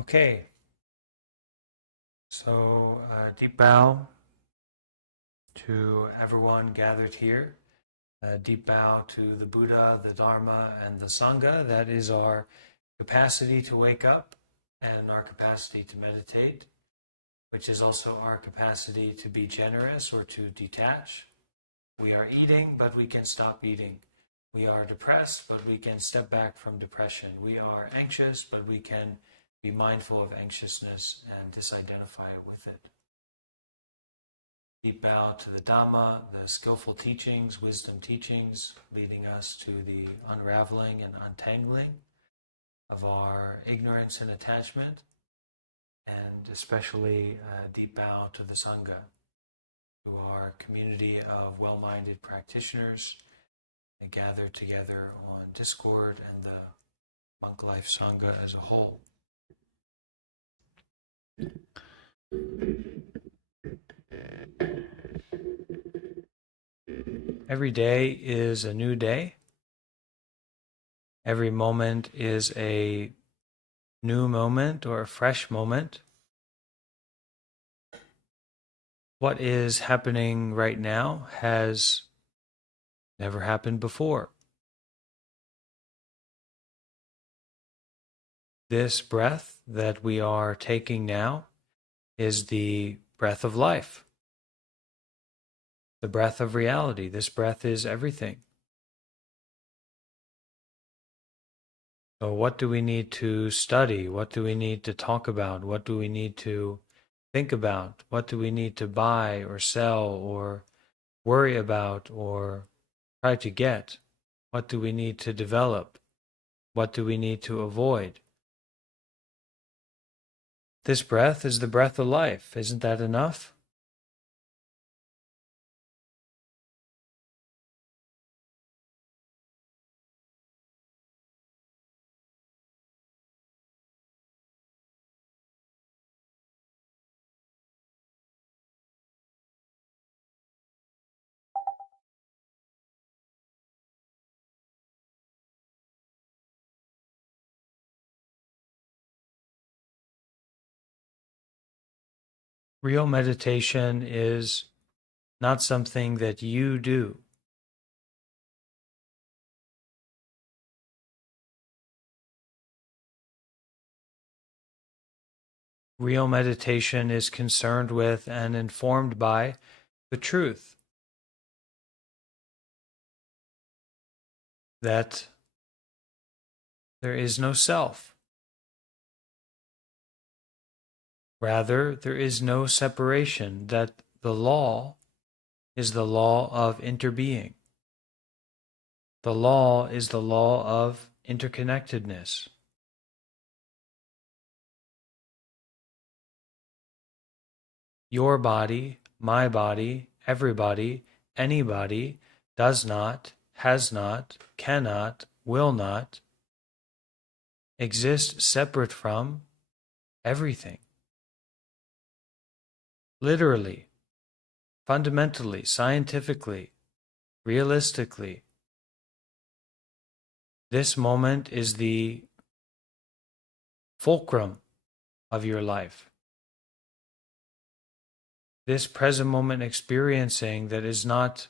Okay, so deep bow to everyone gathered here. Deep bow to the Buddha, the Dharma, and the Sangha. That is our capacity to wake up and our capacity to meditate, which is also our capacity to be generous or to detach. We are eating, but we can stop eating. We are depressed, but we can step back from depression. We are anxious, but we can be mindful of anxiousness and disidentify with it. Deep bow to the Dhamma, the skillful teachings, wisdom teachings, leading us to the unraveling and untangling of our ignorance and attachment, and especially deep bow to the Sangha, to our community of well-minded practitioners that gather together on Discord and the Monk Life Sangha as a whole. Every day is a new day. Every moment is a new moment or a fresh moment. What is happening right now has never happened before. This breath that we are taking now is the breath of life, the breath of reality. This breath is everything. So what do we need to study? What do we need to talk about? What do we need to think about? What do we need to buy or sell or worry about or try to get? What do we need to develop? What do we need to avoid? This breath is the breath of life. Isn't that enough? Real meditation is not something that you do. Real meditation is concerned with and informed by the truth that there is no self. Rather, there is no separation, that the law is the law of interbeing. The law is the law of interconnectedness. Your body, my body, everybody, anybody does not, has not, cannot, will not exist separate from everything. Literally, fundamentally, scientifically, realistically, this moment is the fulcrum of your life. This present moment experiencing that is not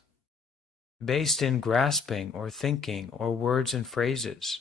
based in grasping or thinking or words and phrases.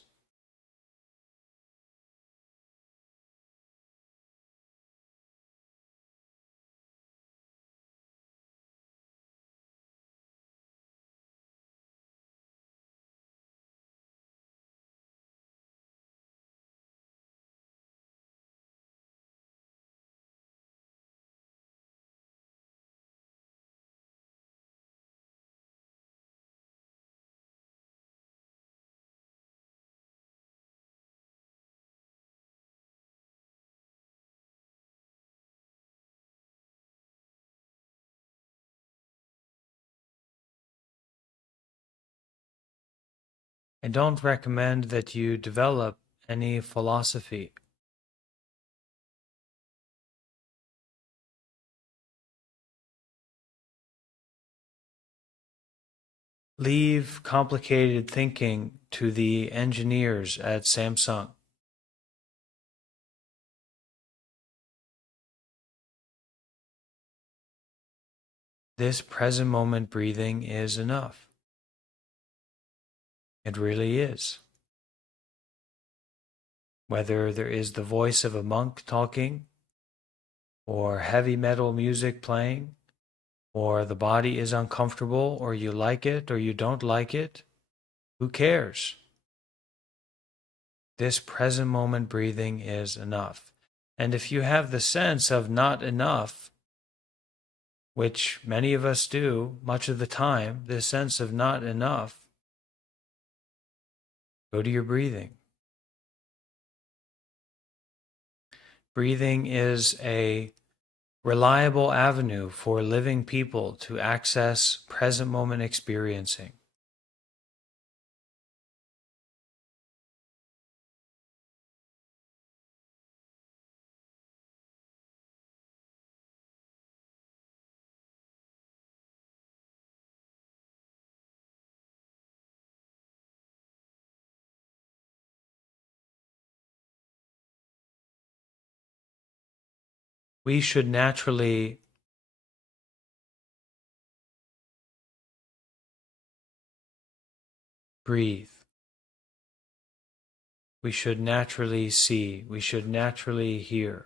I don't recommend that you develop any philosophy. Leave complicated thinking to the engineers at Samsung. This present moment breathing is enough. It really is. Whether there is the voice of a monk talking, or heavy metal music playing, or the body is uncomfortable, or you like it, or you don't like it, who cares? This present moment breathing is enough. And if you have the sense of not enough, which many of us do much of the time, this sense of not enough, go to your breathing. Breathing is a reliable avenue for living people to access present moment experiencing. We should naturally breathe. We should naturally see. We should naturally hear.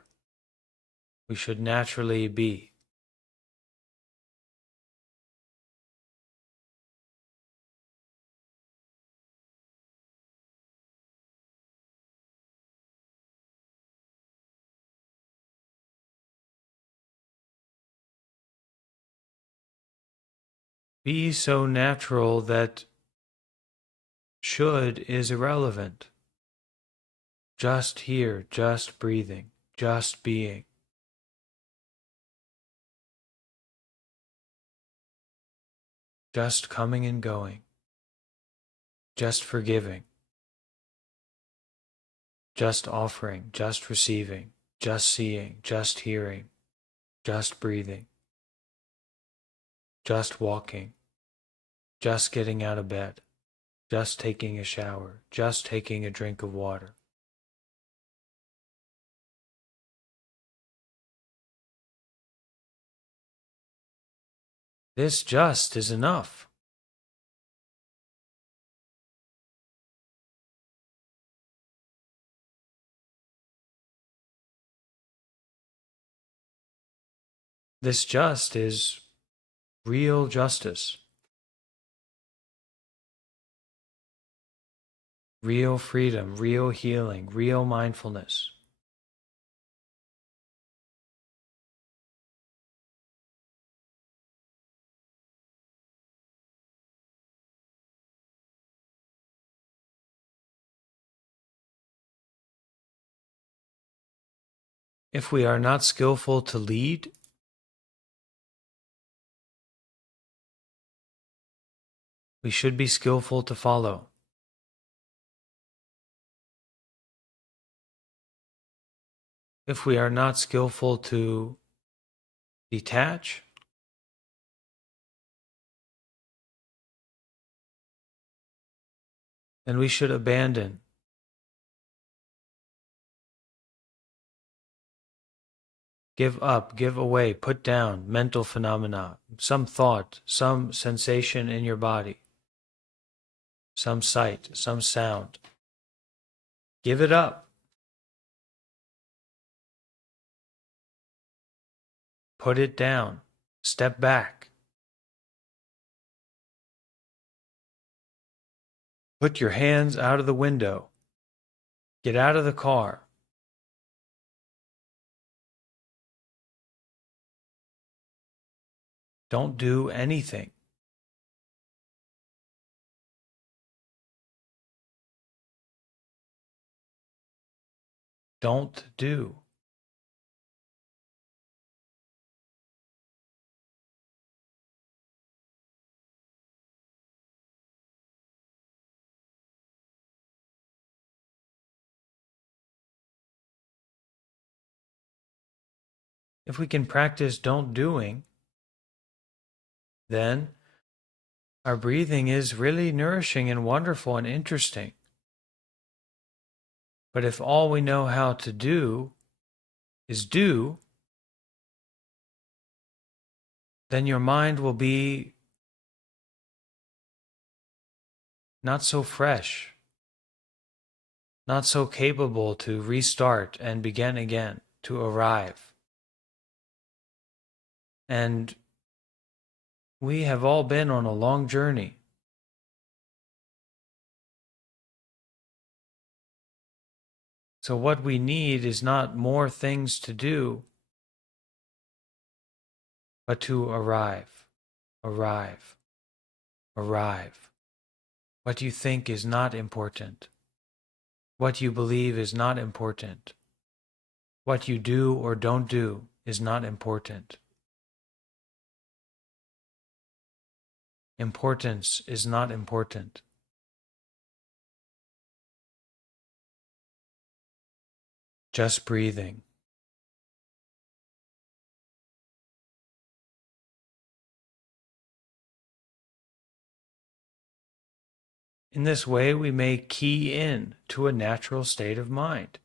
We should naturally be. Be so natural that should is irrelevant. Just here, just breathing, just being. Just coming and going. Just forgiving. Just offering, just receiving, just seeing, just hearing, just breathing. Just walking, just getting out of bed, just taking a shower, just taking a drink of water. This just is enough. This just is real justice, real freedom, real healing, real mindfulness. If we are not skillful to lead, we should be skillful to follow. If we are not skillful to detach, then we should abandon. Give up, give away, put down mental phenomena, some thought, some sensation in your body, some sight, some sound. Give it up. Put it down. Step back. Put your hands out of the window. Get out of the car. Don't do anything. Don't do. If we can practice don't doing, then our breathing is really nourishing and wonderful and interesting. But if all we know how to do is do, then your mind will be not so fresh, not so capable to restart and begin again, to arrive. And we have all been on a long journey. So what we need is not more things to do, but to arrive, arrive, arrive. What you think is not important. What you believe is not important. What you do or don't do is not important. Importance is not important. Just breathing. In this way, we may key in to a natural state of mind,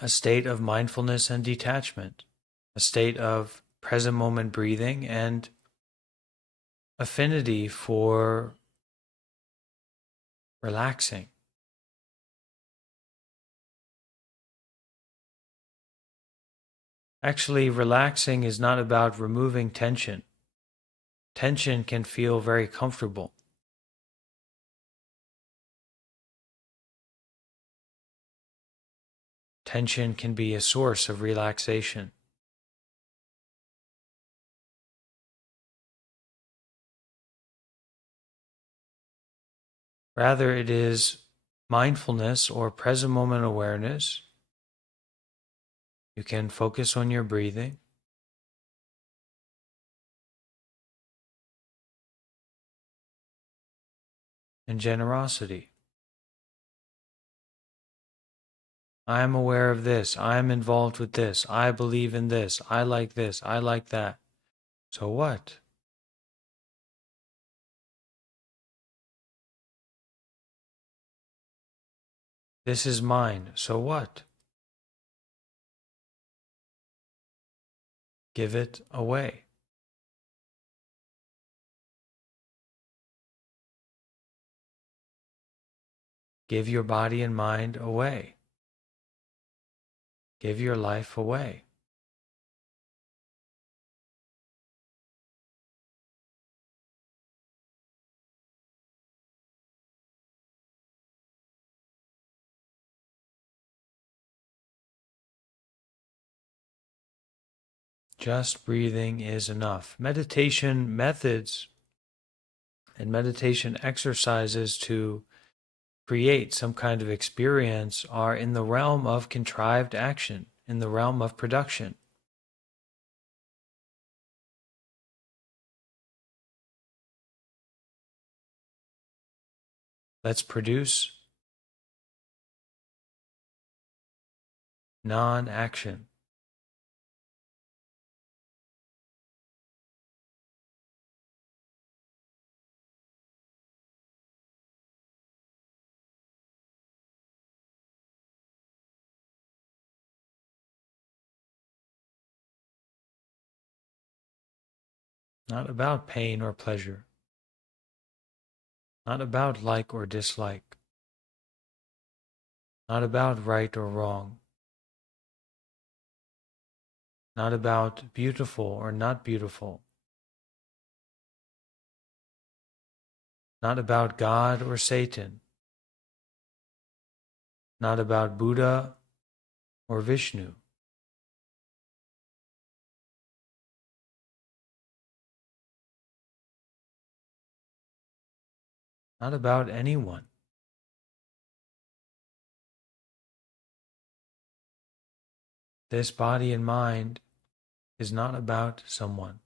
a state of mindfulness and detachment, a state of present moment breathing and affinity for relaxing. Actually, relaxing is not about removing tension. Tension can feel very comfortable. Tension can be a source of relaxation. Rather, it is mindfulness or present moment awareness. You can focus on your breathing. And generosity. I am aware of this. I am involved with this. I believe in this. I like this. I like that. So what? This is mine. So what? Give it away. Give your body and mind away. Give your life away. Just breathing is enough. Meditation methods and meditation exercises to create some kind of experience are in the realm of contrived action, in the realm of production. Let's produce non-action. Not about pain or pleasure. Not about like or dislike. Not about right or wrong. Not about beautiful or not beautiful. Not about God or Satan. Not about Buddha or Vishnu. Not about anyone. This body and mind is not about someone.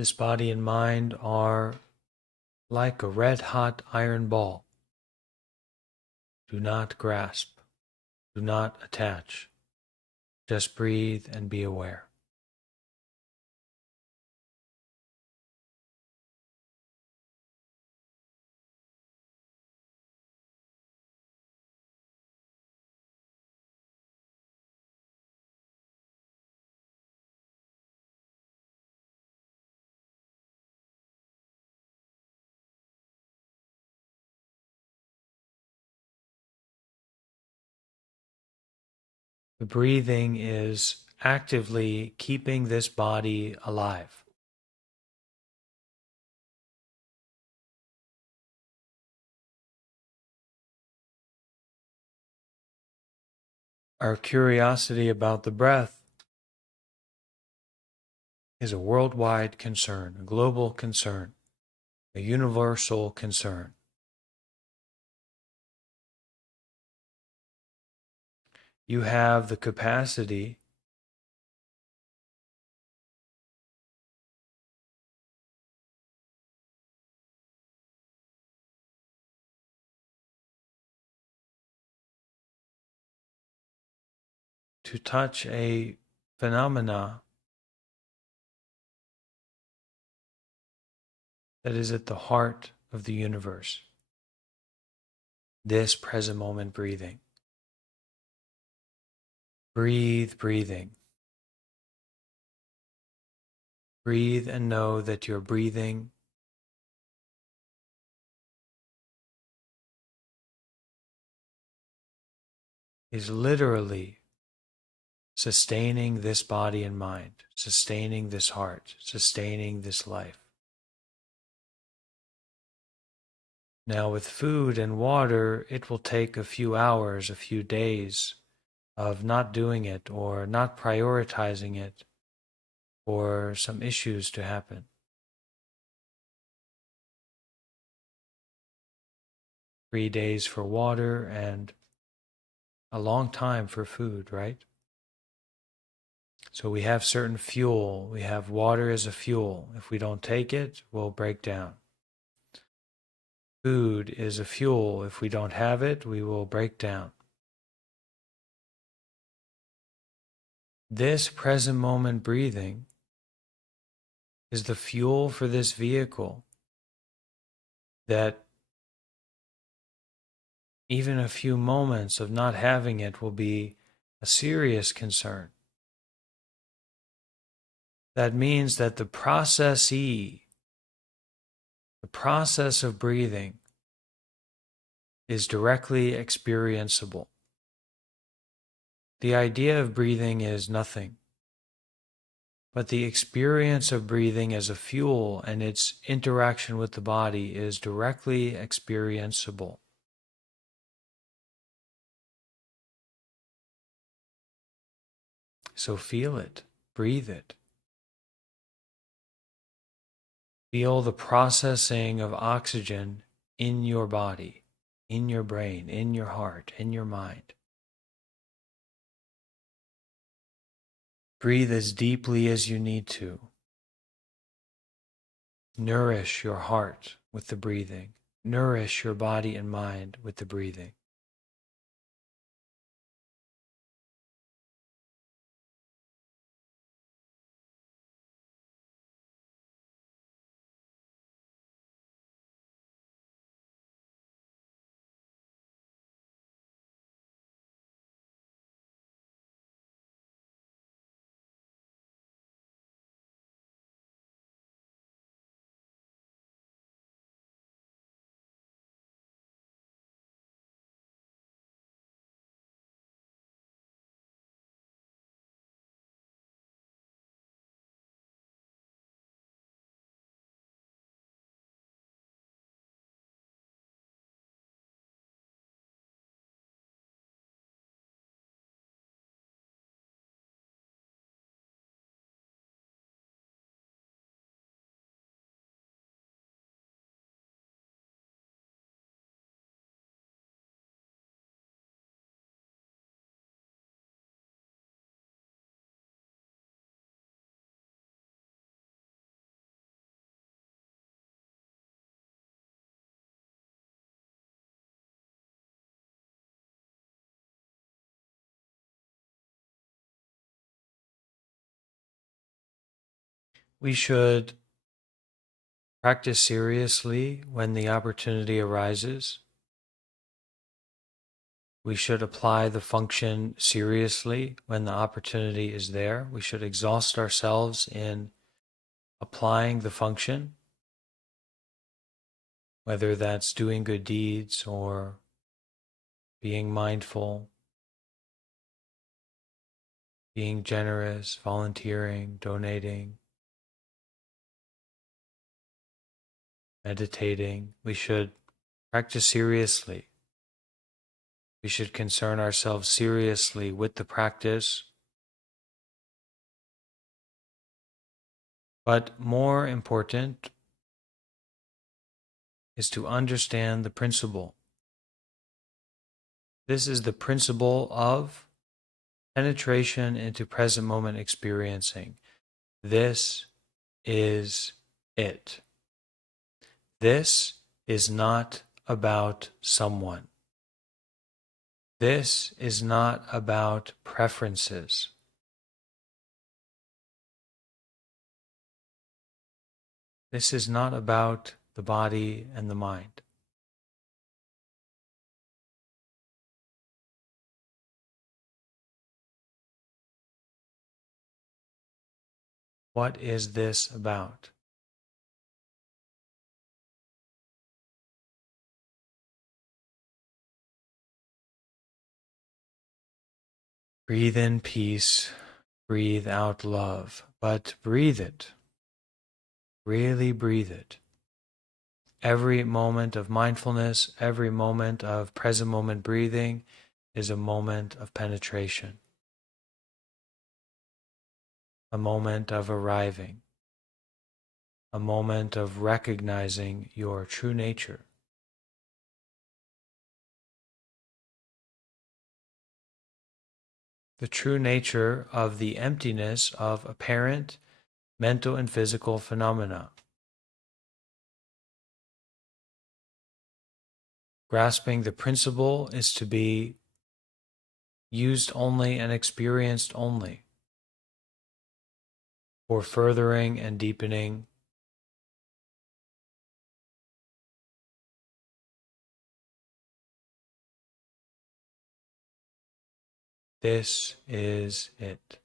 This body and mind are like a red-hot iron ball. Do not grasp. Do not attach. Just breathe and be aware. The breathing is actively keeping this body alive. Our curiosity about the breath is a worldwide concern, a global concern, a universal concern. You have the capacity to touch a phenomena that is at the heart of the universe. This present moment breathing. Breathe, breathing. Breathe and know that your breathing is literally sustaining this body and mind, sustaining this heart, sustaining this life. Now, with food and water, it will take a few hours, a few days of not doing it or not prioritizing it for some issues to happen. Three days for water and a long time for food, right? So we have certain fuel. We have water as a fuel. If we don't take it, we'll break down. Food is a fuel. If we don't have it, we will break down. This present moment breathing is the fuel for this vehicle that even a few moments of not having it will be a serious concern. That means that the process of breathing is directly experienceable. The idea of breathing is nothing, but the experience of breathing as a fuel and its interaction with the body is directly experienceable. So feel it, breathe it. Feel the processing of oxygen in your body, in your brain, in your heart, in your mind. Breathe as deeply as you need to. Nourish your heart with the breathing. Nourish your body and mind with the breathing. we should practice seriously when the opportunity arises. We should apply the function seriously when the opportunity is there. We should exhaust ourselves in applying the function, whether that's doing good deeds or being mindful, being generous, volunteering, donating, meditating. We should practice seriously. We should concern ourselves seriously with the practice. But more important is to understand the principle. This is the principle of penetration into present moment experiencing. This is it. This is not about someone. This is not about preferences. This is not about the body and the mind. What is this about? Breathe in peace, breathe out love, but breathe it. Really breathe it. Every moment of mindfulness, every moment of present moment breathing is a moment of penetration, a moment of arriving, a moment of recognizing your true nature. The true nature of the emptiness of apparent mental and physical phenomena. Grasping the principle is to be used only and experienced only for furthering and deepening. This is it.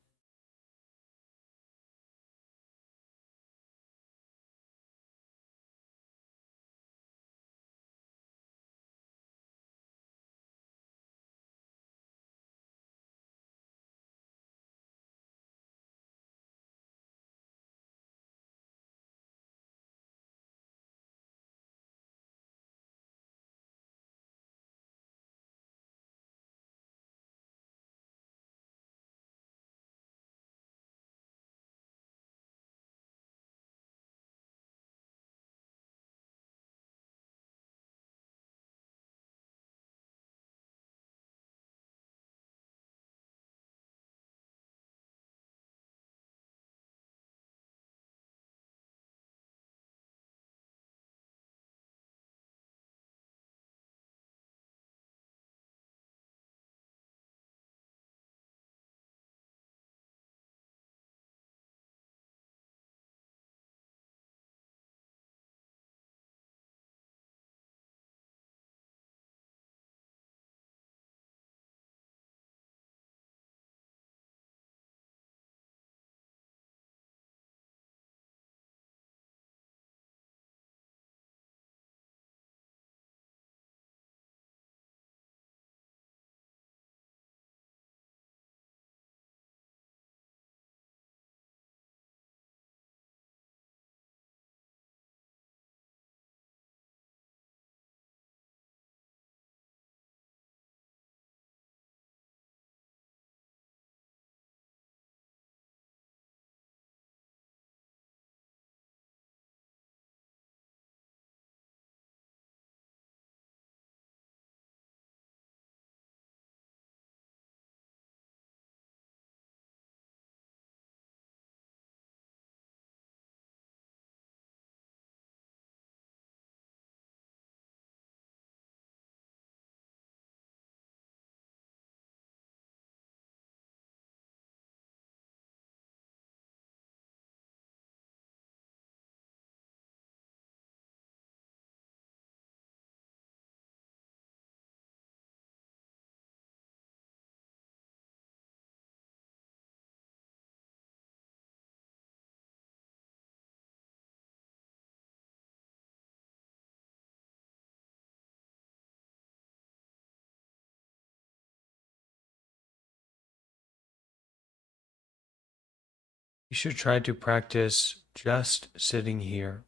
You should try to practice just sitting here,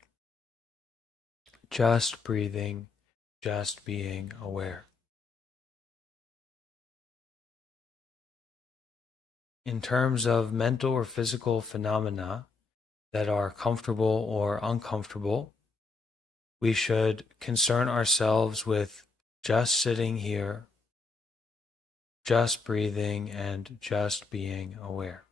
just breathing, just being aware. In terms of mental or physical phenomena that are comfortable or uncomfortable, we should concern ourselves with just sitting here, just breathing, and just being aware.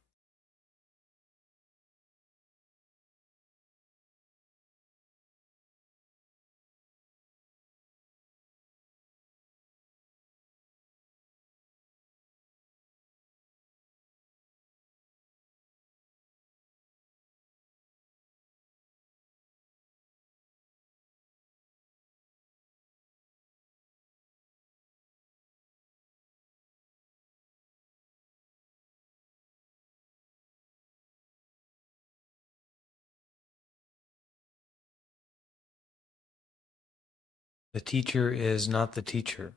The teacher is not the teacher.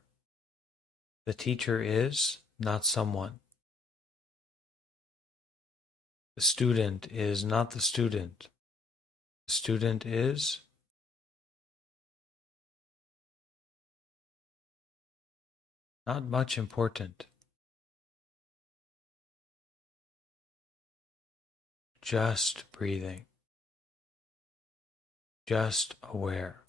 The teacher is not someone. The student is not the student. The student is not much important. Just breathing. Just aware.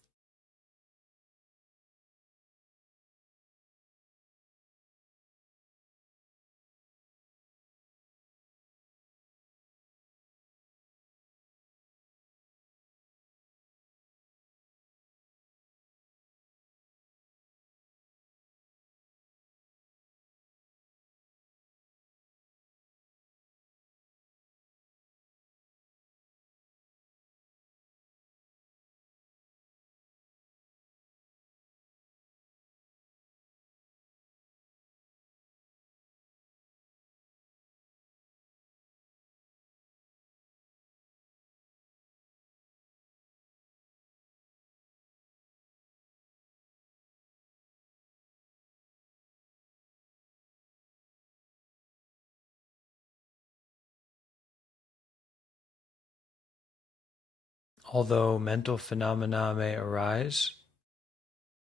Although mental phenomena may arise,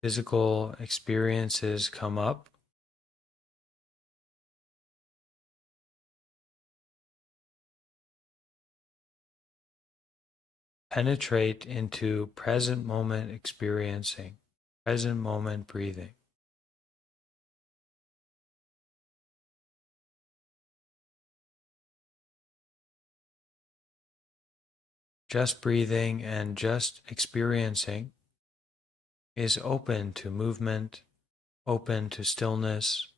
physical experiences come up. Penetrate into present moment experiencing, present moment breathing. Just breathing and just experiencing is open to movement, open to stillness,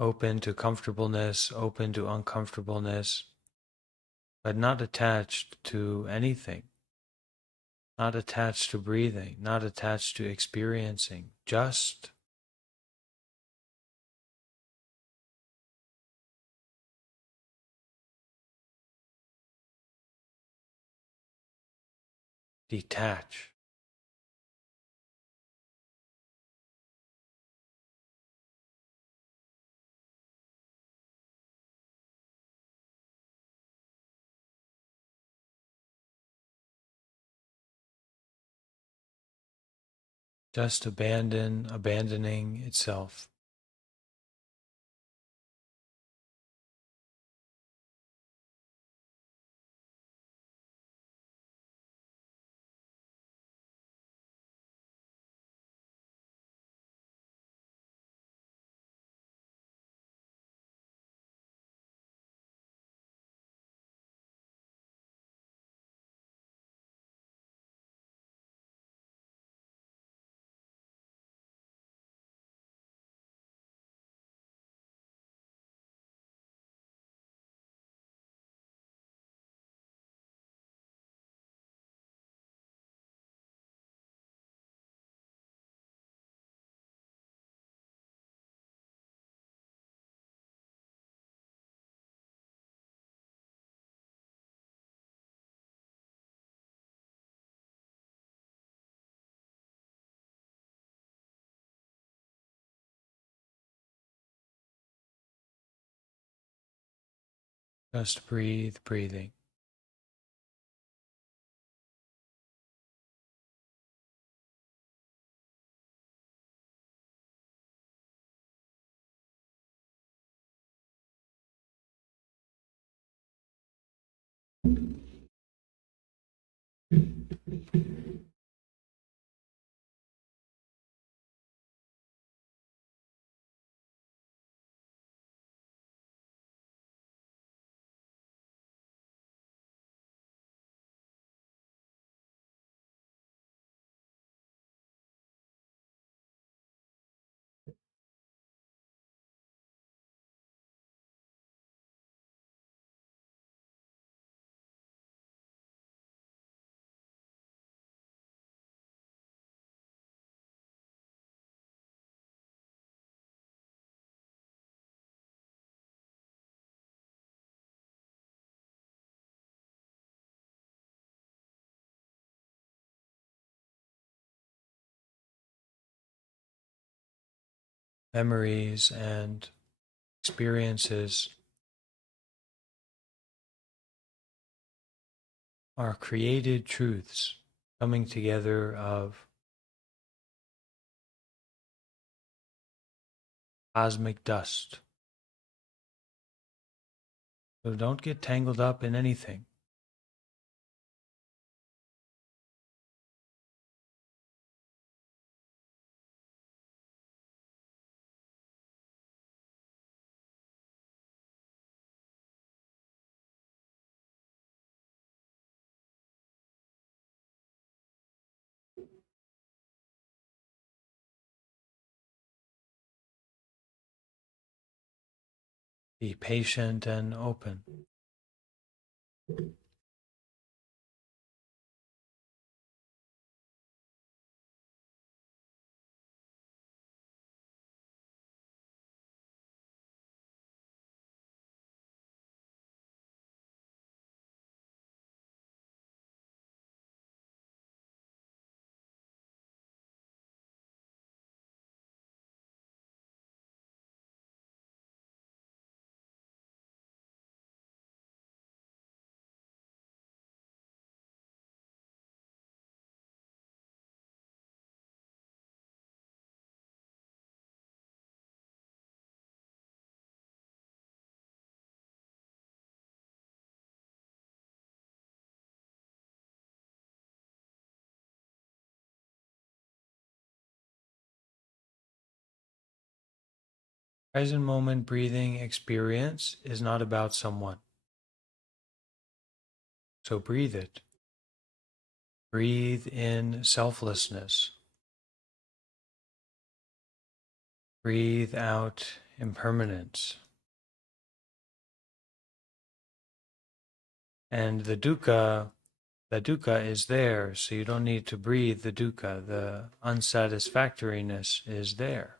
open to comfortableness, open to uncomfortableness, but not attached to anything, not attached to breathing, not attached to experiencing, just detach. Just abandoning itself. Just breathe, breathing. Memories and experiences are created truths coming together of cosmic dust. So don't get tangled up in anything. Be patient and open. Present moment breathing experience is not about someone. So breathe it. Breathe in selflessness. Breathe out impermanence. And the dukkha is there, so you don't need to breathe the dukkha. The unsatisfactoriness is there.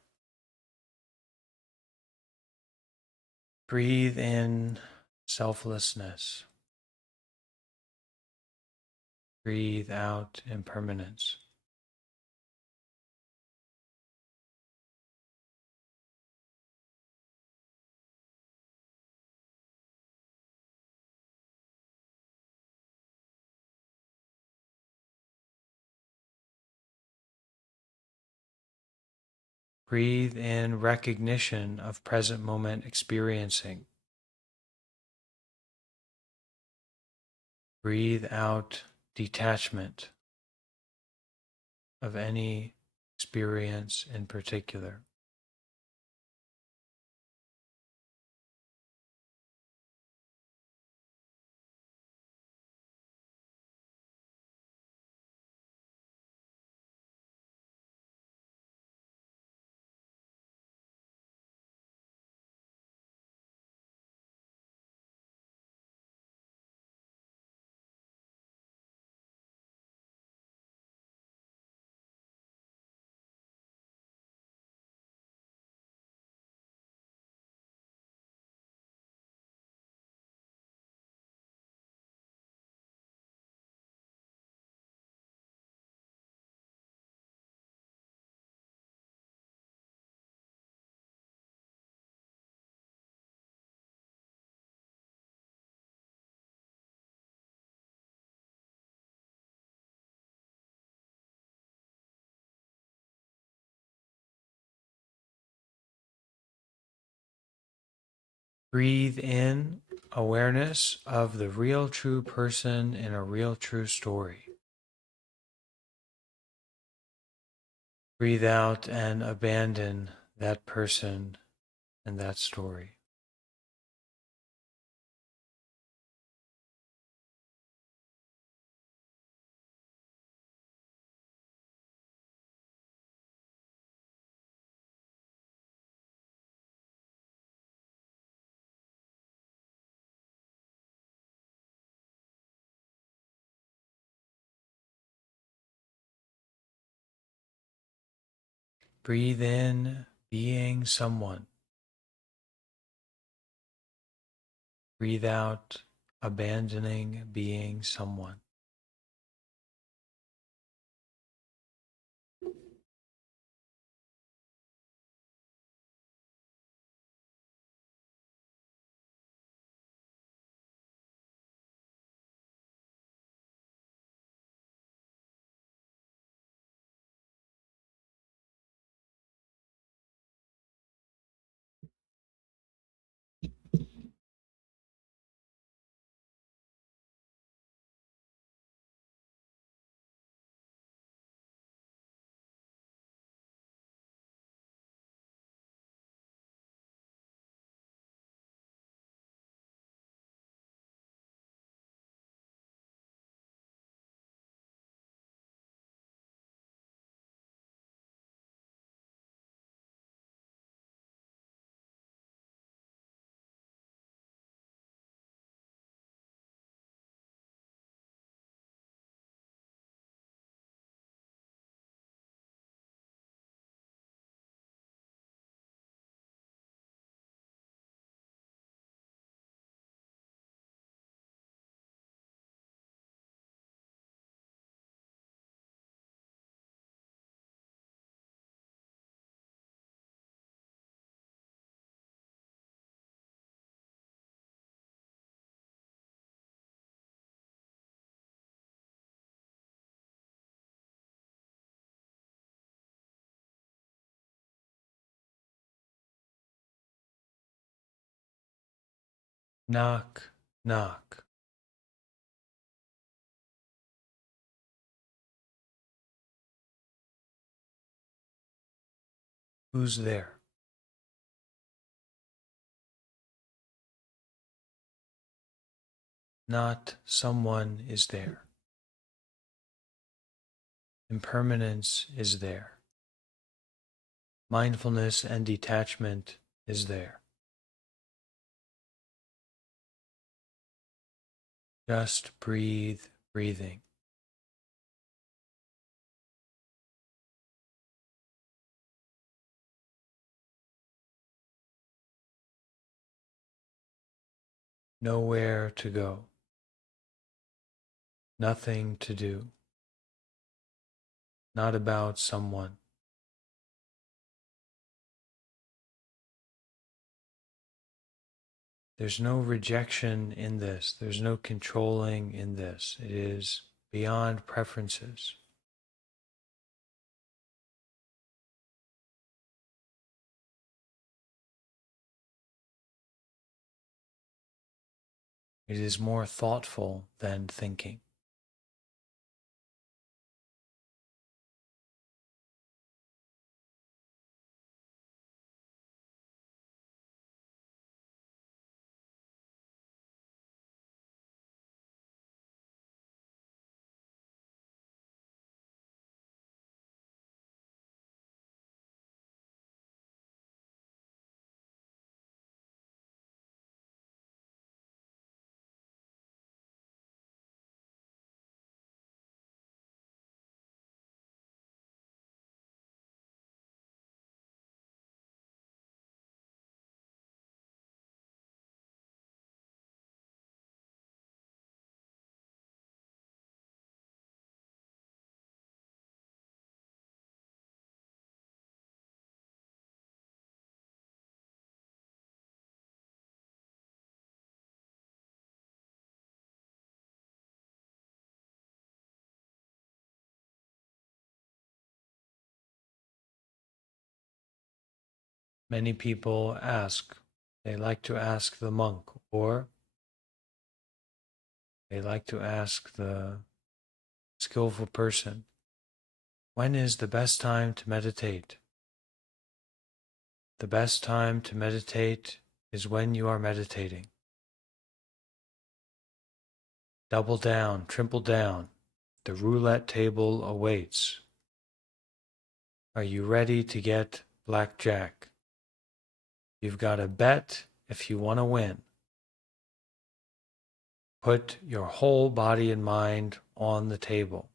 Breathe in selflessness. Breathe out impermanence. Breathe in recognition of present moment experiencing. Breathe out detachment of any experience in particular. Breathe in awareness of the real true person in a real true story. Breathe out and abandon that person and that story. Breathe in being someone. Breathe out abandoning being someone. Knock, knock. Who's there? Not someone is there. Impermanence is there. Mindfulness and detachment is there. Just breathe, breathing. Nowhere to go. Nothing to do. Not about someone. There's no rejection in this. There's no controlling in this. It is beyond preferences. It is more thoughtful than thinking. Many people ask, They like to ask the monk, or they like to ask the skillful person, when is the best time to meditate? The best time to meditate is when you are meditating. Double down, triple down. The roulette table awaits. Are you ready to get blackjack? You've got to bet if you want to win. Put your whole body and mind on the table.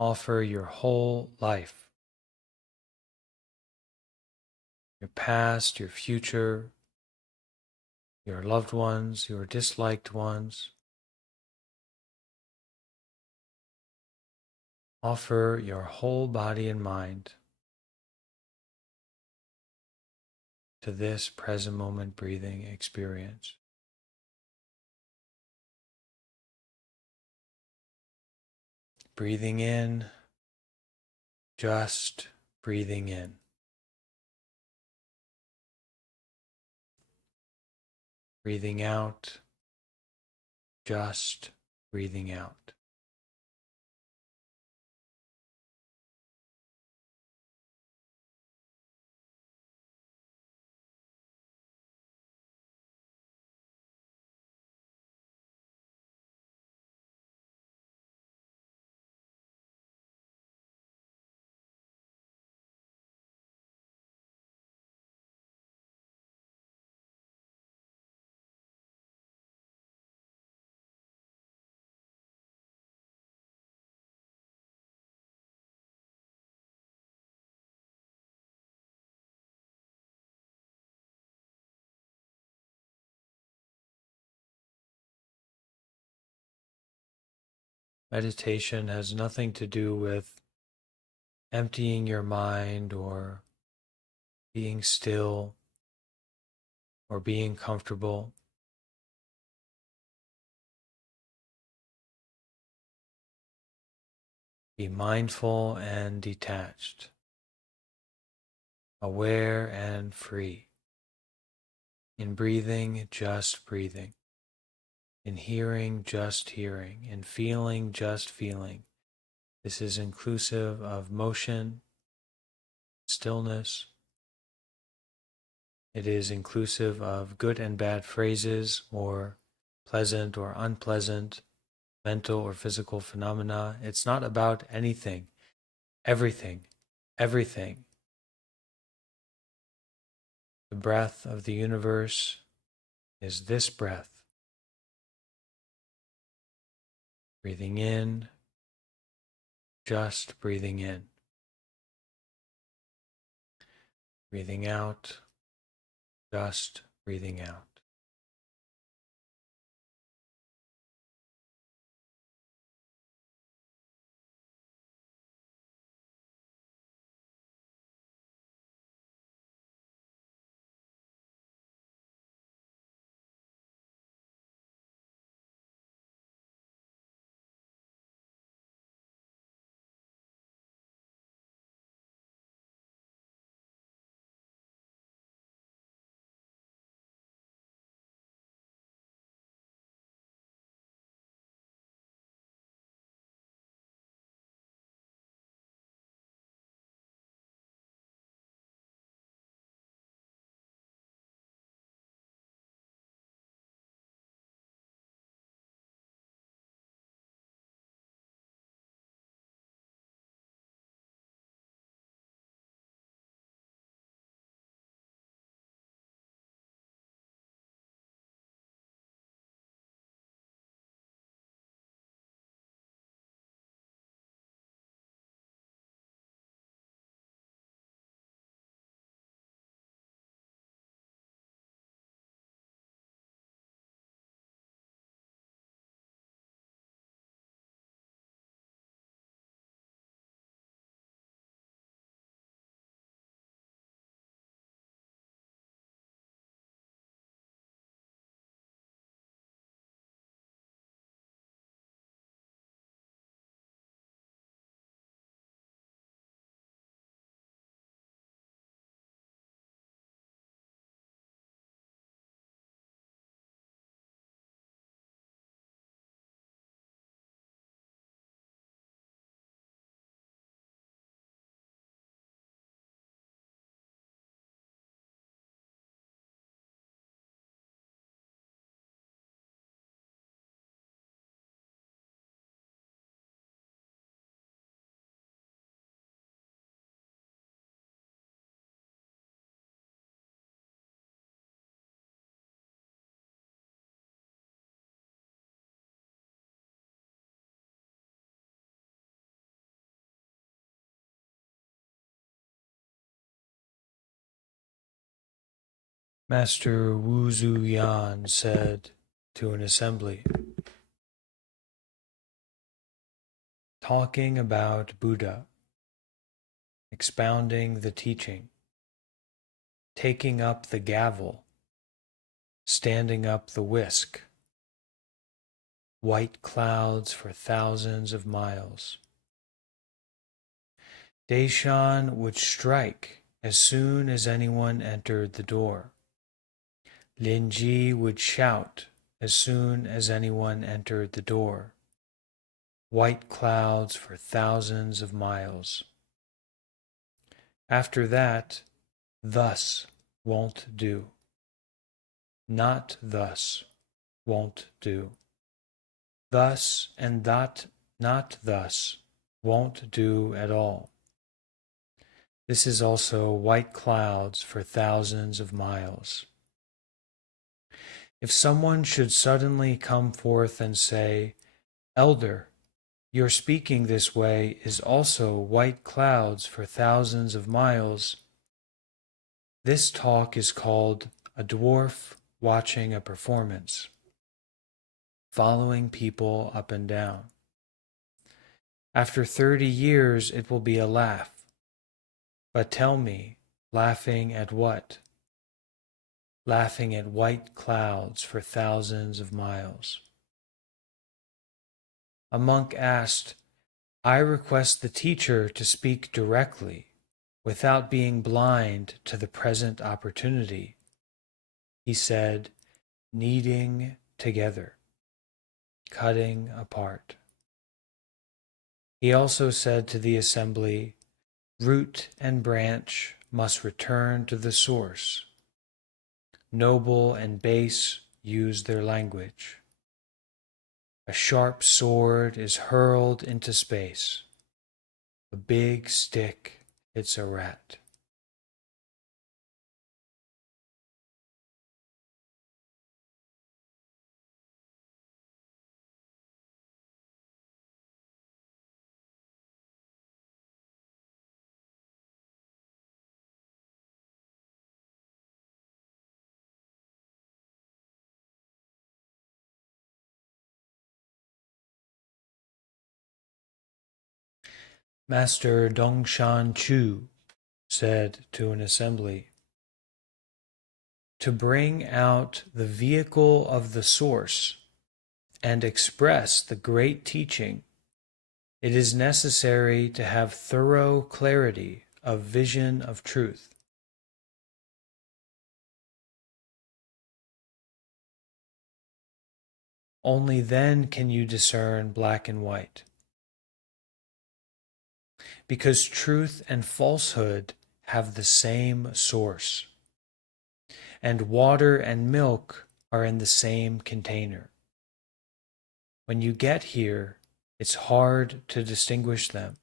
Offer your whole life, your past, your future, your loved ones, your disliked ones. Offer your whole body and mind to this present moment breathing experience. Breathing in, just breathing in. Breathing out, just breathing out. Meditation has nothing to do with emptying your mind or being still or being comfortable. Be mindful and detached, aware and free. In breathing, just breathing. In hearing, just hearing. In feeling, just feeling. This is inclusive of motion, stillness. It is inclusive of good and bad phrases, or pleasant or unpleasant, mental or physical phenomena. It's not about anything, everything, everything. The breath of the universe is this breath. Breathing in, just breathing in. Breathing out, just breathing out. Master Wu Zuyan said to an assembly, talking about Buddha, expounding the teaching, taking up the gavel, standing up the whisk, white clouds for thousands of miles. Deshan would strike as soon as anyone entered the door. Linji would shout as soon as anyone entered the door. White clouds for thousands of miles. After that, thus won't do. Not thus won't do. Thus and that not thus won't do at all. This is also white clouds for thousands of miles. If someone should suddenly come forth and say, Elder, your speaking this way is also white clouds for thousands of miles, this talk is called a dwarf watching a performance, following people up and down. After 30 years it will be a laugh. But tell me, laughing at what? Laughing at white clouds for thousands of miles. A monk asked, I request the teacher to speak directly, without being blind to the present opportunity. He said, kneading together, cutting apart. He also said to the assembly, root and branch must return to the source. Noble and base use their language. A sharp sword is hurled into space. A big stick hits a rat. Master Dongshan Chu said to an assembly, to bring out the vehicle of the source and express the great teaching, it is necessary to have thorough clarity of vision of truth. Only then can you discern black and white. Because truth and falsehood have the same source, and water and milk are in the same container. When you get here, it's hard to distinguish them.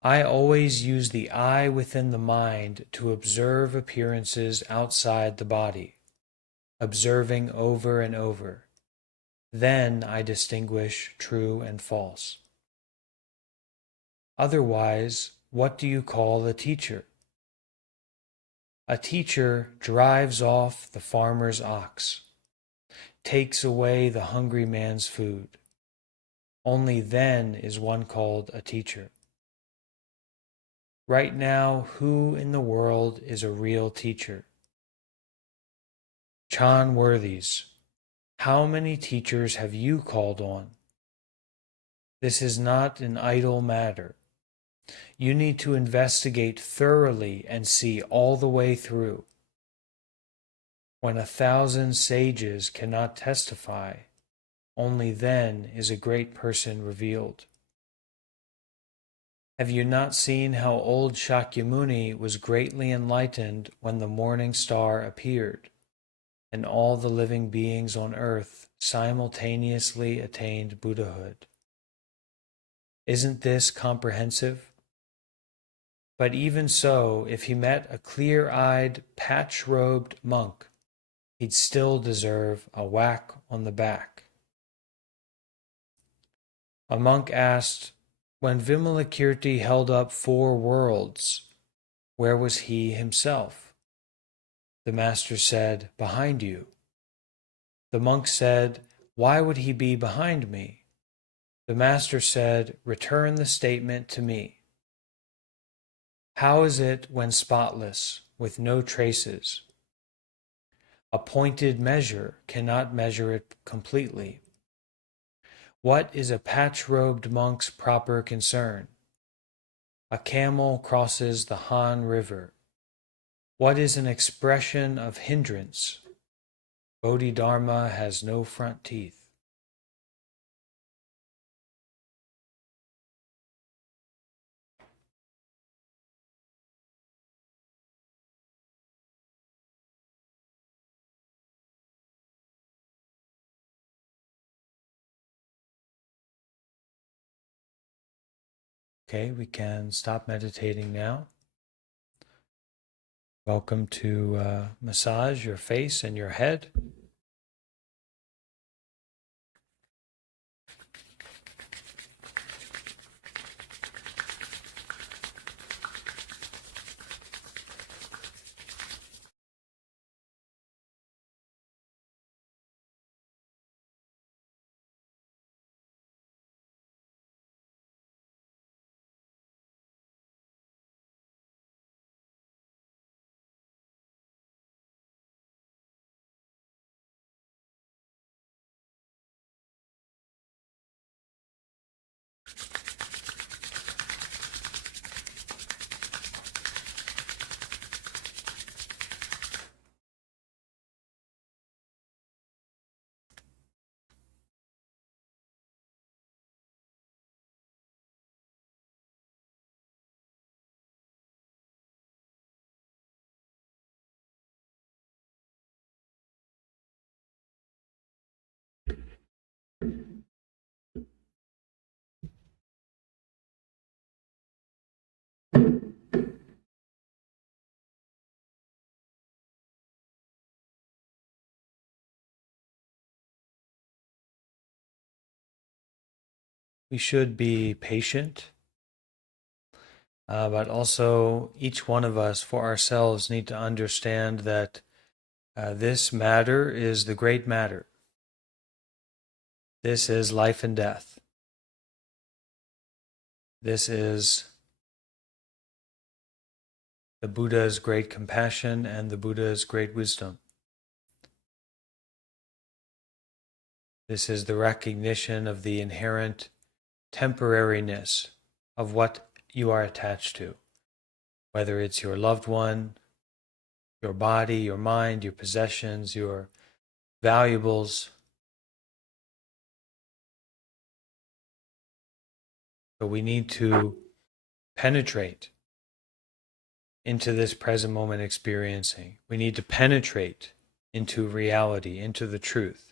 I always use the eye within the mind to observe appearances outside the body, observing over and over. Then I distinguish true and false. Otherwise, what do you call a teacher? A teacher drives off the farmer's ox, takes away the hungry man's food. Only then is one called a teacher. Right now, who in the world is a real teacher? Chan worthies, how many teachers have you called on? This is not an idle matter. You need to investigate thoroughly and see all the way through. When 1,000 sages cannot testify, only then is a great person revealed. Have you not seen how old Shakyamuni was greatly enlightened when the morning star appeared, and all the living beings on earth simultaneously attained Buddhahood? Isn't this comprehensive? But even so, if he met a clear-eyed, patch-robed monk, he'd still deserve a whack on the back. A monk asked, when Vimalakirti held up 4 worlds, where was he himself? The master said, "Behind you." The monk said, "Why would he be behind me?" The master said, "Return the statement to me. How is it when spotless, with no traces? A pointed measure cannot measure it completely. What is a patch-robed monk's proper concern? A camel crosses the Han River. What is an expression of hindrance? Bodhidharma has no front teeth. Okay, we can stop meditating now. Welcome to massage your face and your head. We should be patient, but also each one of us for ourselves need to understand that this matter is the great matter. This is life and death. This is the Buddha's great compassion and the Buddha's great wisdom. This is the recognition of the inherent temporariness of what you are attached to, whether it's your loved one, your body, your mind, your possessions, your valuables. So we need to penetrate into this present moment experiencing. We need to penetrate into reality, into the truth.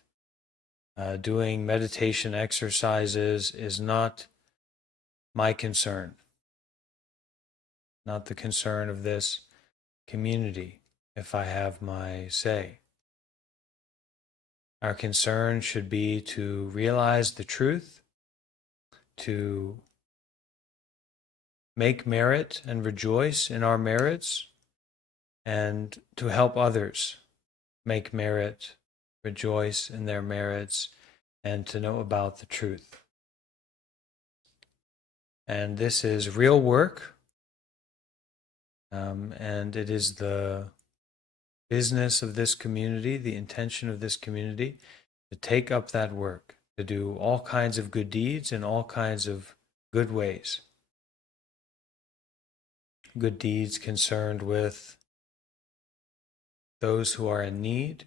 Doing meditation exercises is not my concern, not the concern of this community, if I have my say. Our concern should be to realize the truth, to make merit and rejoice in our merits, and to help others make merit, rejoice in their merits, and to know about the truth. And this is real work, and it is the business of this community, the intention of this community, to take up that work, to do all kinds of good deeds in all kinds of good ways. Good deeds concerned with those who are in need,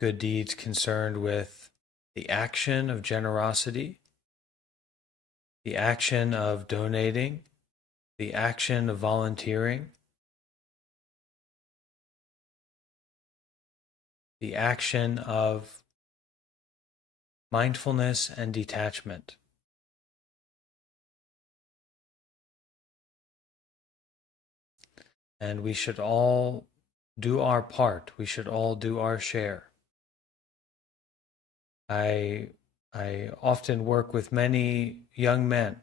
good deeds concerned with the action of generosity, the action of donating, the action of volunteering, the action of mindfulness and detachment. And we should all do our part. We should all do our share. I often work with many young men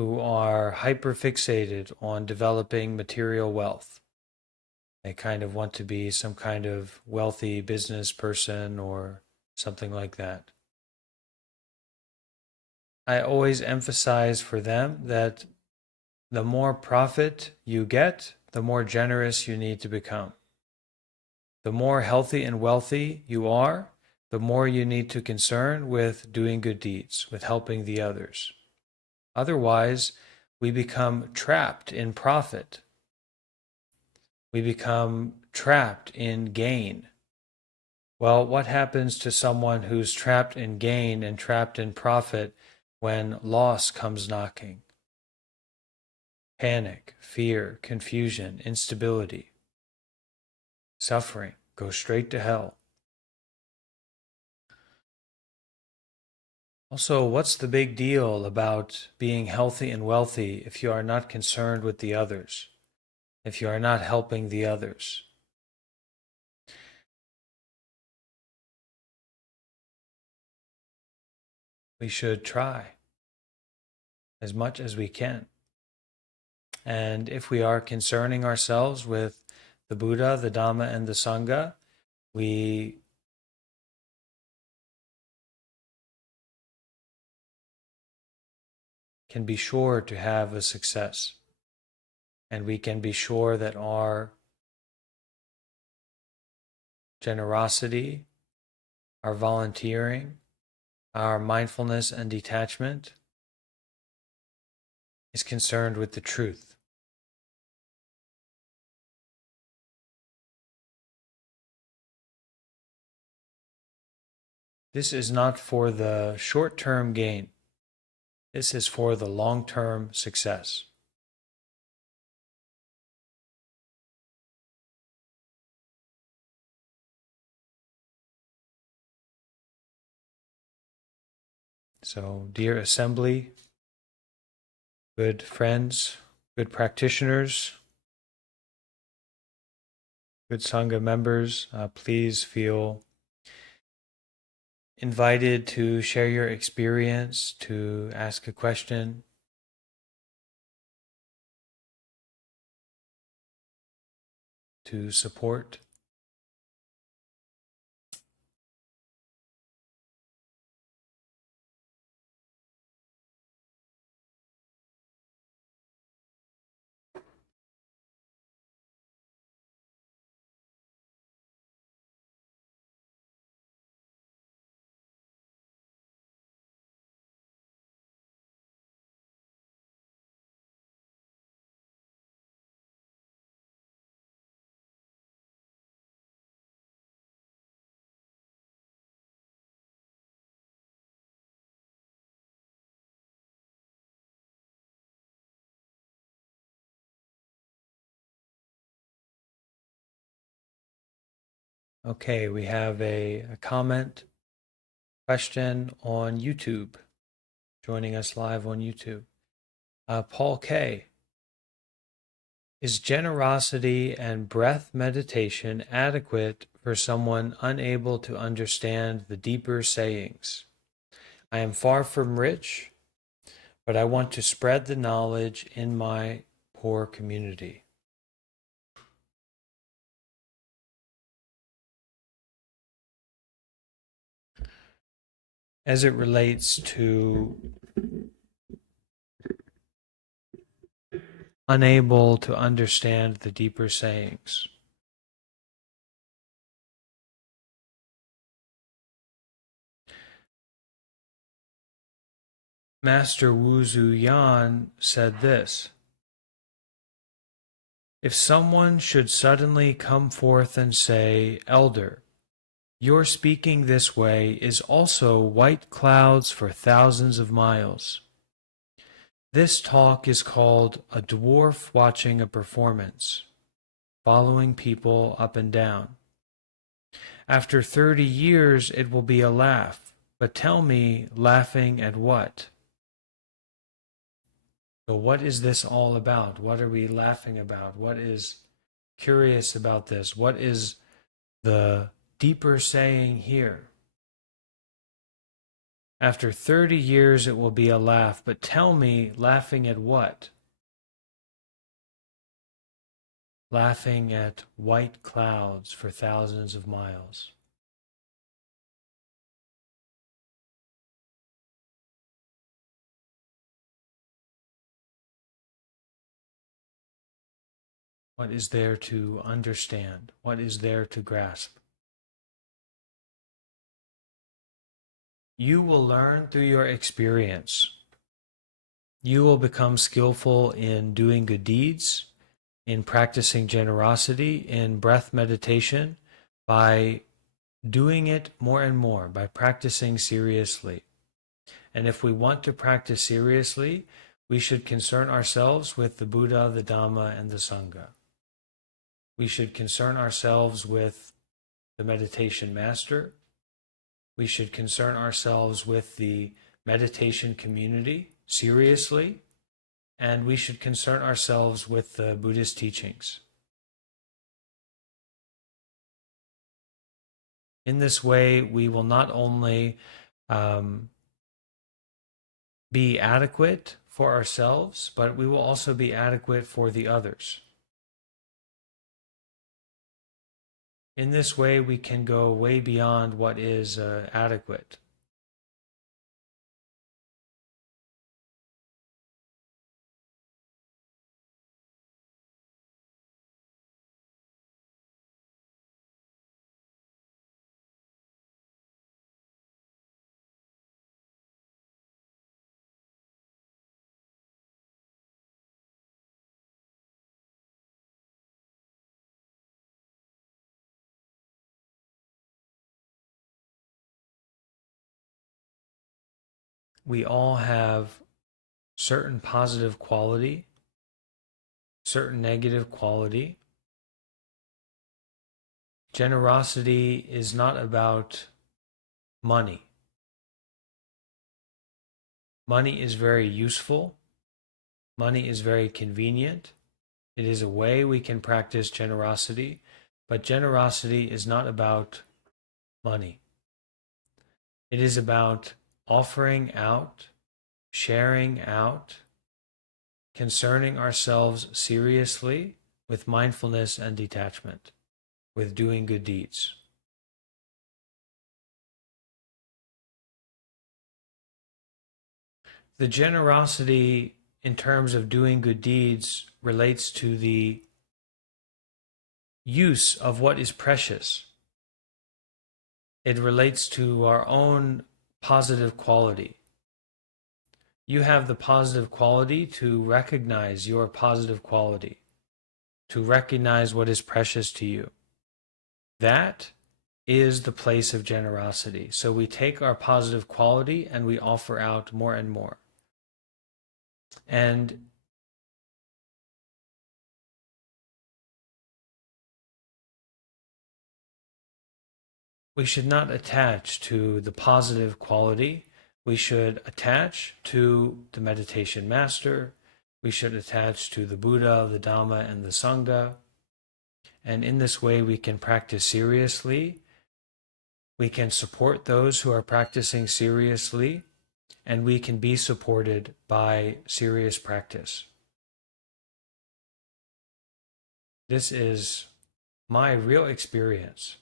who are hyper-fixated on developing material wealth. They kind of want to be some kind of wealthy business person or something like that. I always emphasize for them that the more profit you get, the more generous you need to become. The more healthy and wealthy you are, the more you need to concern with doing good deeds, with helping the others. Otherwise, we become trapped in profit. We become trapped in gain. Well, what happens to someone who's trapped in gain and trapped in profit when loss comes knocking? Panic, fear, confusion, instability, suffering, go straight to hell. Also, what's the big deal about being healthy and wealthy if you are not concerned with the others, if you are not helping the others? We should try as much as we can. And if we are concerning ourselves with the Buddha, the Dhamma, and the Sangha, we can be sure to have a success. And we can be sure that our generosity, our volunteering, our mindfulness and detachment is concerned with the truth. This is not for the short-term gain. This is for the long-term success. So, dear assembly, good friends, good practitioners, good Sangha members, please feel invited to share your experience, to ask a question, to support. Okay, we have a comment, question on YouTube, joining us live on YouTube. Paul K. Is generosity and breath meditation adequate for someone unable to understand the deeper sayings? I am far from rich, but I want to spread the knowledge in my poor community. As it relates to unable to understand the deeper sayings, Master Wu Zhu Yan said this: if someone should suddenly come forth and say, Elder, your speaking this way is also white clouds for thousands of miles. This talk is called a dwarf watching a performance, following people up and down. After 30 years, it will be a laugh, but tell me, laughing at what? So what is this all about? What are we laughing about? What is curious about this? What is the deeper saying here? After 30 years it will be a laugh, but tell me, laughing at what? Laughing at white clouds for thousands of miles. What is there to understand? What is there to grasp? You will learn through your experience. You will become skillful in doing good deeds, in practicing generosity, in breath meditation, by doing it more and more, by practicing seriously. And if we want to practice seriously, we should concern ourselves with the Buddha, the Dhamma, and the Sangha. We should concern ourselves with the meditation master. We should concern ourselves with the meditation community seriously, and we should concern ourselves with the Buddhist teachings. In this way, we will not only be adequate for ourselves, but we will also be adequate for the others. In this way, we can go way beyond what is adequate. We all have certain positive quality, certain negative quality. Generosity is not about money. Money is very useful. Money is very convenient. It is a way we can practice generosity, but generosity is not about money. It is about offering out, sharing out, concerning ourselves seriously with mindfulness and detachment, with doing good deeds. The generosity in terms of doing good deeds relates to the use of what is precious. It relates to our own positive quality. You have the positive quality to recognize your positive quality, to recognize what is precious to you. That is the place of generosity. So we take our positive quality and we offer out more and more. And we should not attach to the positive quality. We should attach to the meditation master. We should attach to the Buddha, the Dhamma, and the Sangha. And in this way, we can practice seriously. We can support those who are practicing seriously, and we can be supported by serious practice. This is my real experience.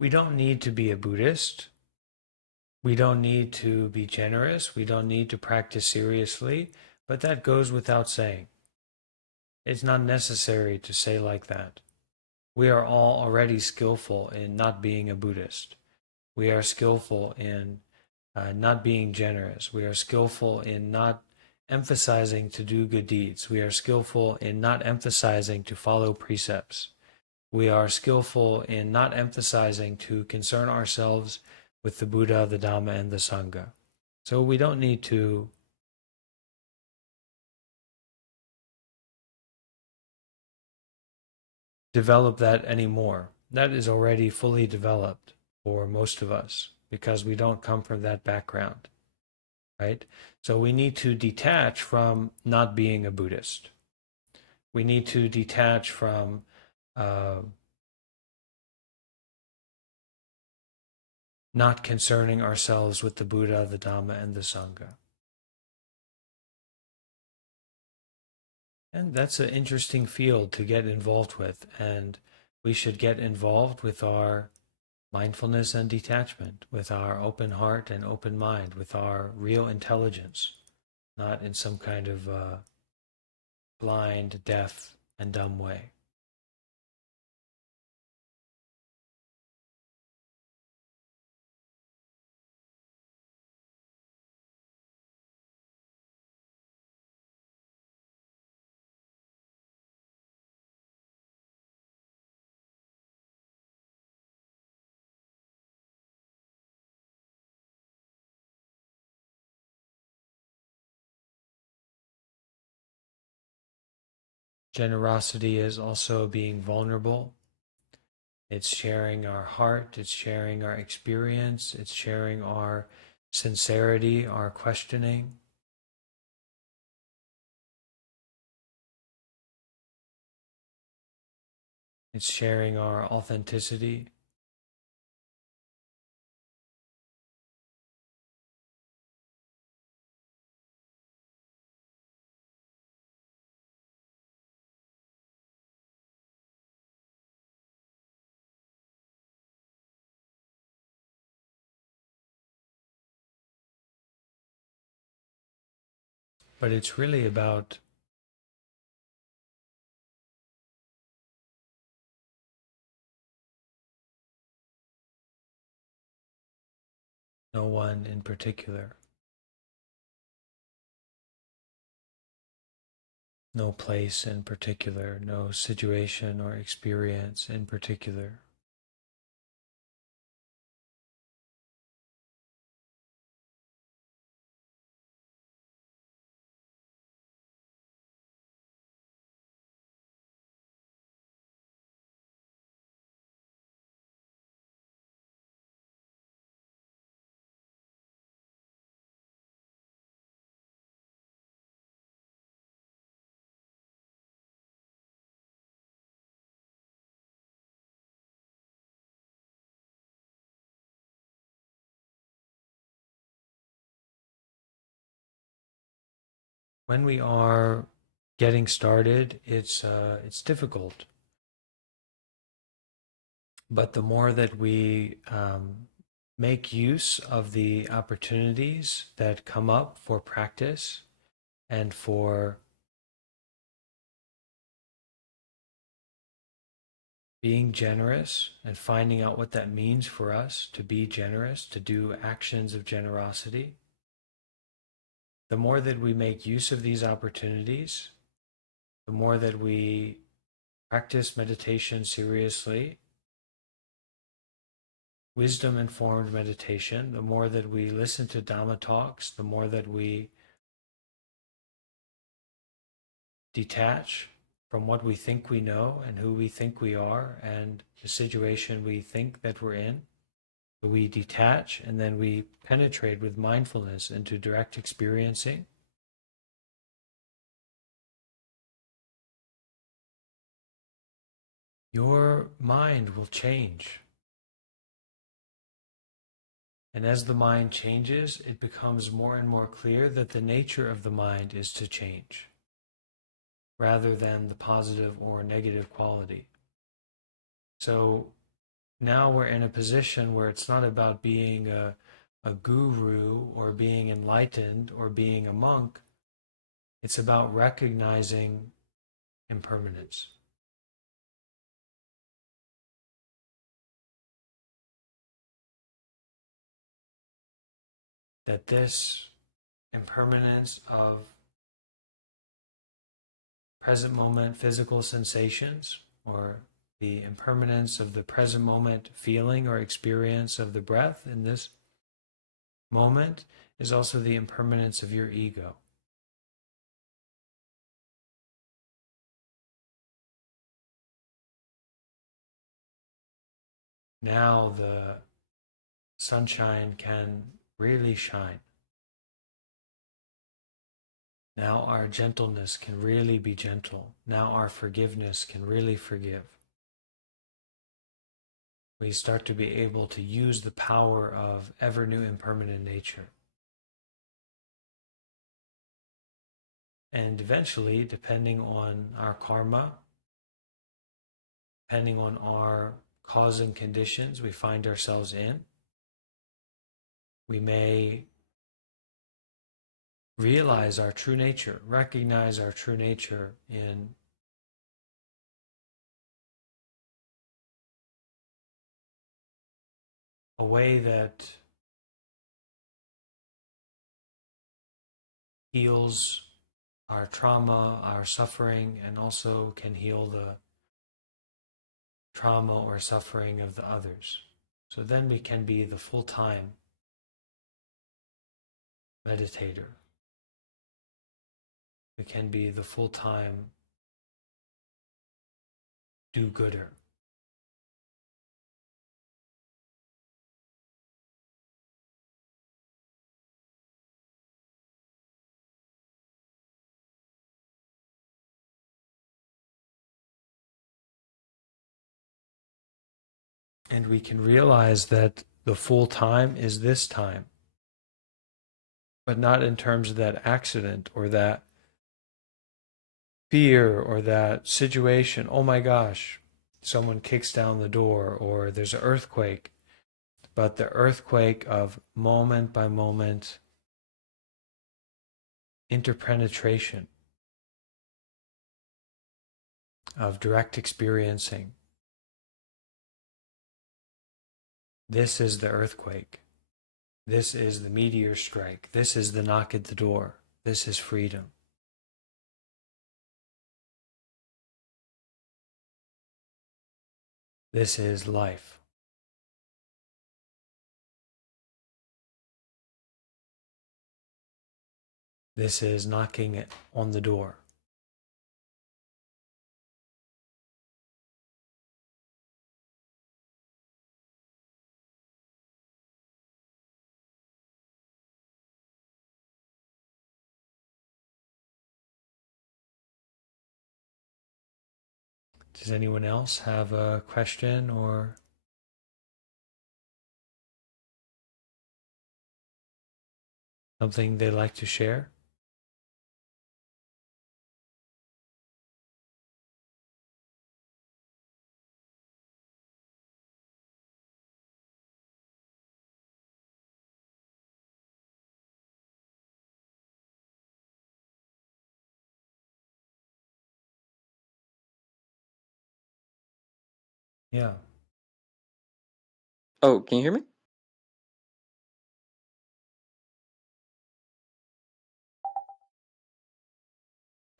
We don't need to be a Buddhist. We don't need to be generous. We don't need to practice seriously, but that goes without saying. It's not necessary to say like that. We are all already skillful in not being a Buddhist. We are skillful in not being generous. We are skillful in not emphasizing to do good deeds. We are skillful in not emphasizing to follow precepts. We are skillful in not emphasizing to concern ourselves with the Buddha, the Dhamma, and the Sangha. So we don't need to develop that anymore. That is already fully developed for most of us because we don't come from that background, right? So we need to detach from not being a Buddhist. We need to detach from not concerning ourselves with the Buddha, the Dhamma, and the Sangha. And that's an interesting field to get involved with. And we should get involved with our mindfulness and detachment, with our open heart and open mind, with our real intelligence, not in some kind of blind, deaf, and dumb way. Generosity is also being vulnerable. It's sharing our heart, it's sharing our experience, it's sharing our sincerity, our questioning. It's sharing our authenticity. But it's really about no one in particular, no place in particular, no situation or experience in particular. When we are getting started, it's difficult. But the more that we make use of the opportunities that come up for practice and for being generous and finding out what that means for us to be generous, to do actions of generosity, the more that we make use of these opportunities, the more that we practice meditation seriously, wisdom-informed meditation, the more that we listen to Dhamma talks, the more that we detach from what we think we know and who we think we are and the situation we think that we're in. We detach and then we penetrate with mindfulness into direct experiencing. Your mind will change. And as the mind changes, it becomes more and more clear that the nature of the mind is to change, rather than the positive or negative quality. So now we're in a position where it's not about being a guru or being enlightened or being a monk. It's about recognizing impermanence. That this impermanence of present moment physical sensations, or the impermanence of the present moment feeling or experience of the breath in this moment, is also the impermanence of your ego. Now the sunshine can really shine. Now our gentleness can really be gentle. Now our forgiveness can really forgive. We start to be able to use the power of ever new impermanent nature. And eventually, depending on our karma, depending on our cause and conditions we find ourselves in, we may realize our true nature, recognize our true nature in a way that heals our trauma, our suffering, and also can heal the trauma or suffering of the others. So then we can be the full-time meditator. We can be the full-time do-gooder. And we can realize that the full time is this time, but not in terms of that accident or that fear or that situation. Oh my gosh, someone kicks down the door or there's an earthquake, but the earthquake of moment by moment interpenetration, of direct experiencing. This is the earthquake. This is the meteor strike. This is the knock at the door. This is freedom. This is life. This is knocking on the door. Does anyone else have a question or something they'd like to share? Yeah. Oh, can you hear me?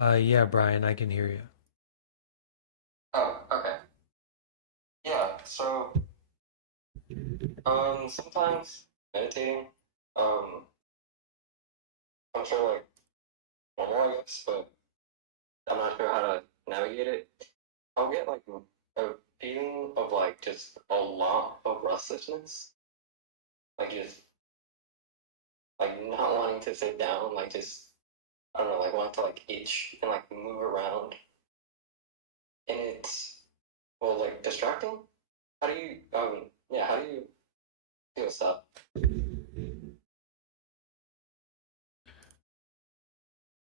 Yeah, Brian, I can hear you. Oh, okay. Yeah, so sometimes meditating, I'm sure like normal, I guess, but I'm not sure how to navigate it. I'll get like a feeling of like just a lot of restlessness, like just like not wanting to sit down, like just I don't know, like wanting to like itch and like move around, and it's well like distracting. How do you yeah, how do you feel stuff?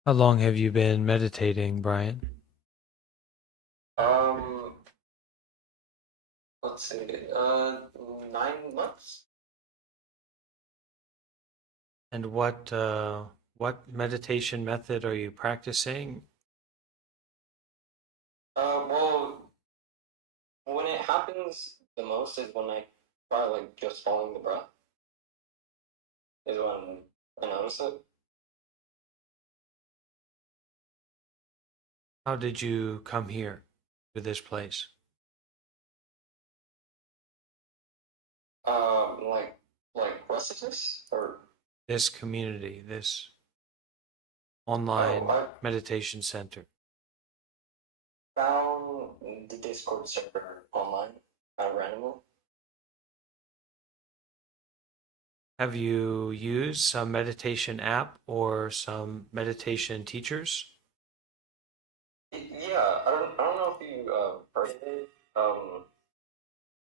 How long have you been meditating, Brian? Um, let's see, 9 months. And what meditation method are you practicing? Well, when it happens the most is when I try like just following the breath. Is when I notice it. How did you come here to this place? Like restlessness or This community, this oh, online I meditation center. found the Discord server online randomly. Have you used some meditation app or some meditation teachers? Yeah, I don't know if you heard of it.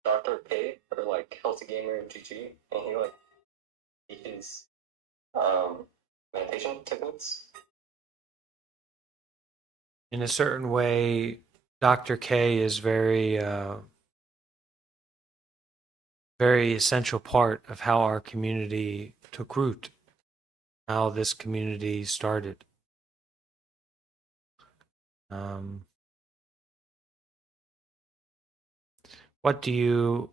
Dr. K or like Healthy Gamer GG, and he like teaches meditation techniques. In a certain way, Dr. K is very essential part of how our community took root, how this community started. Um, what do you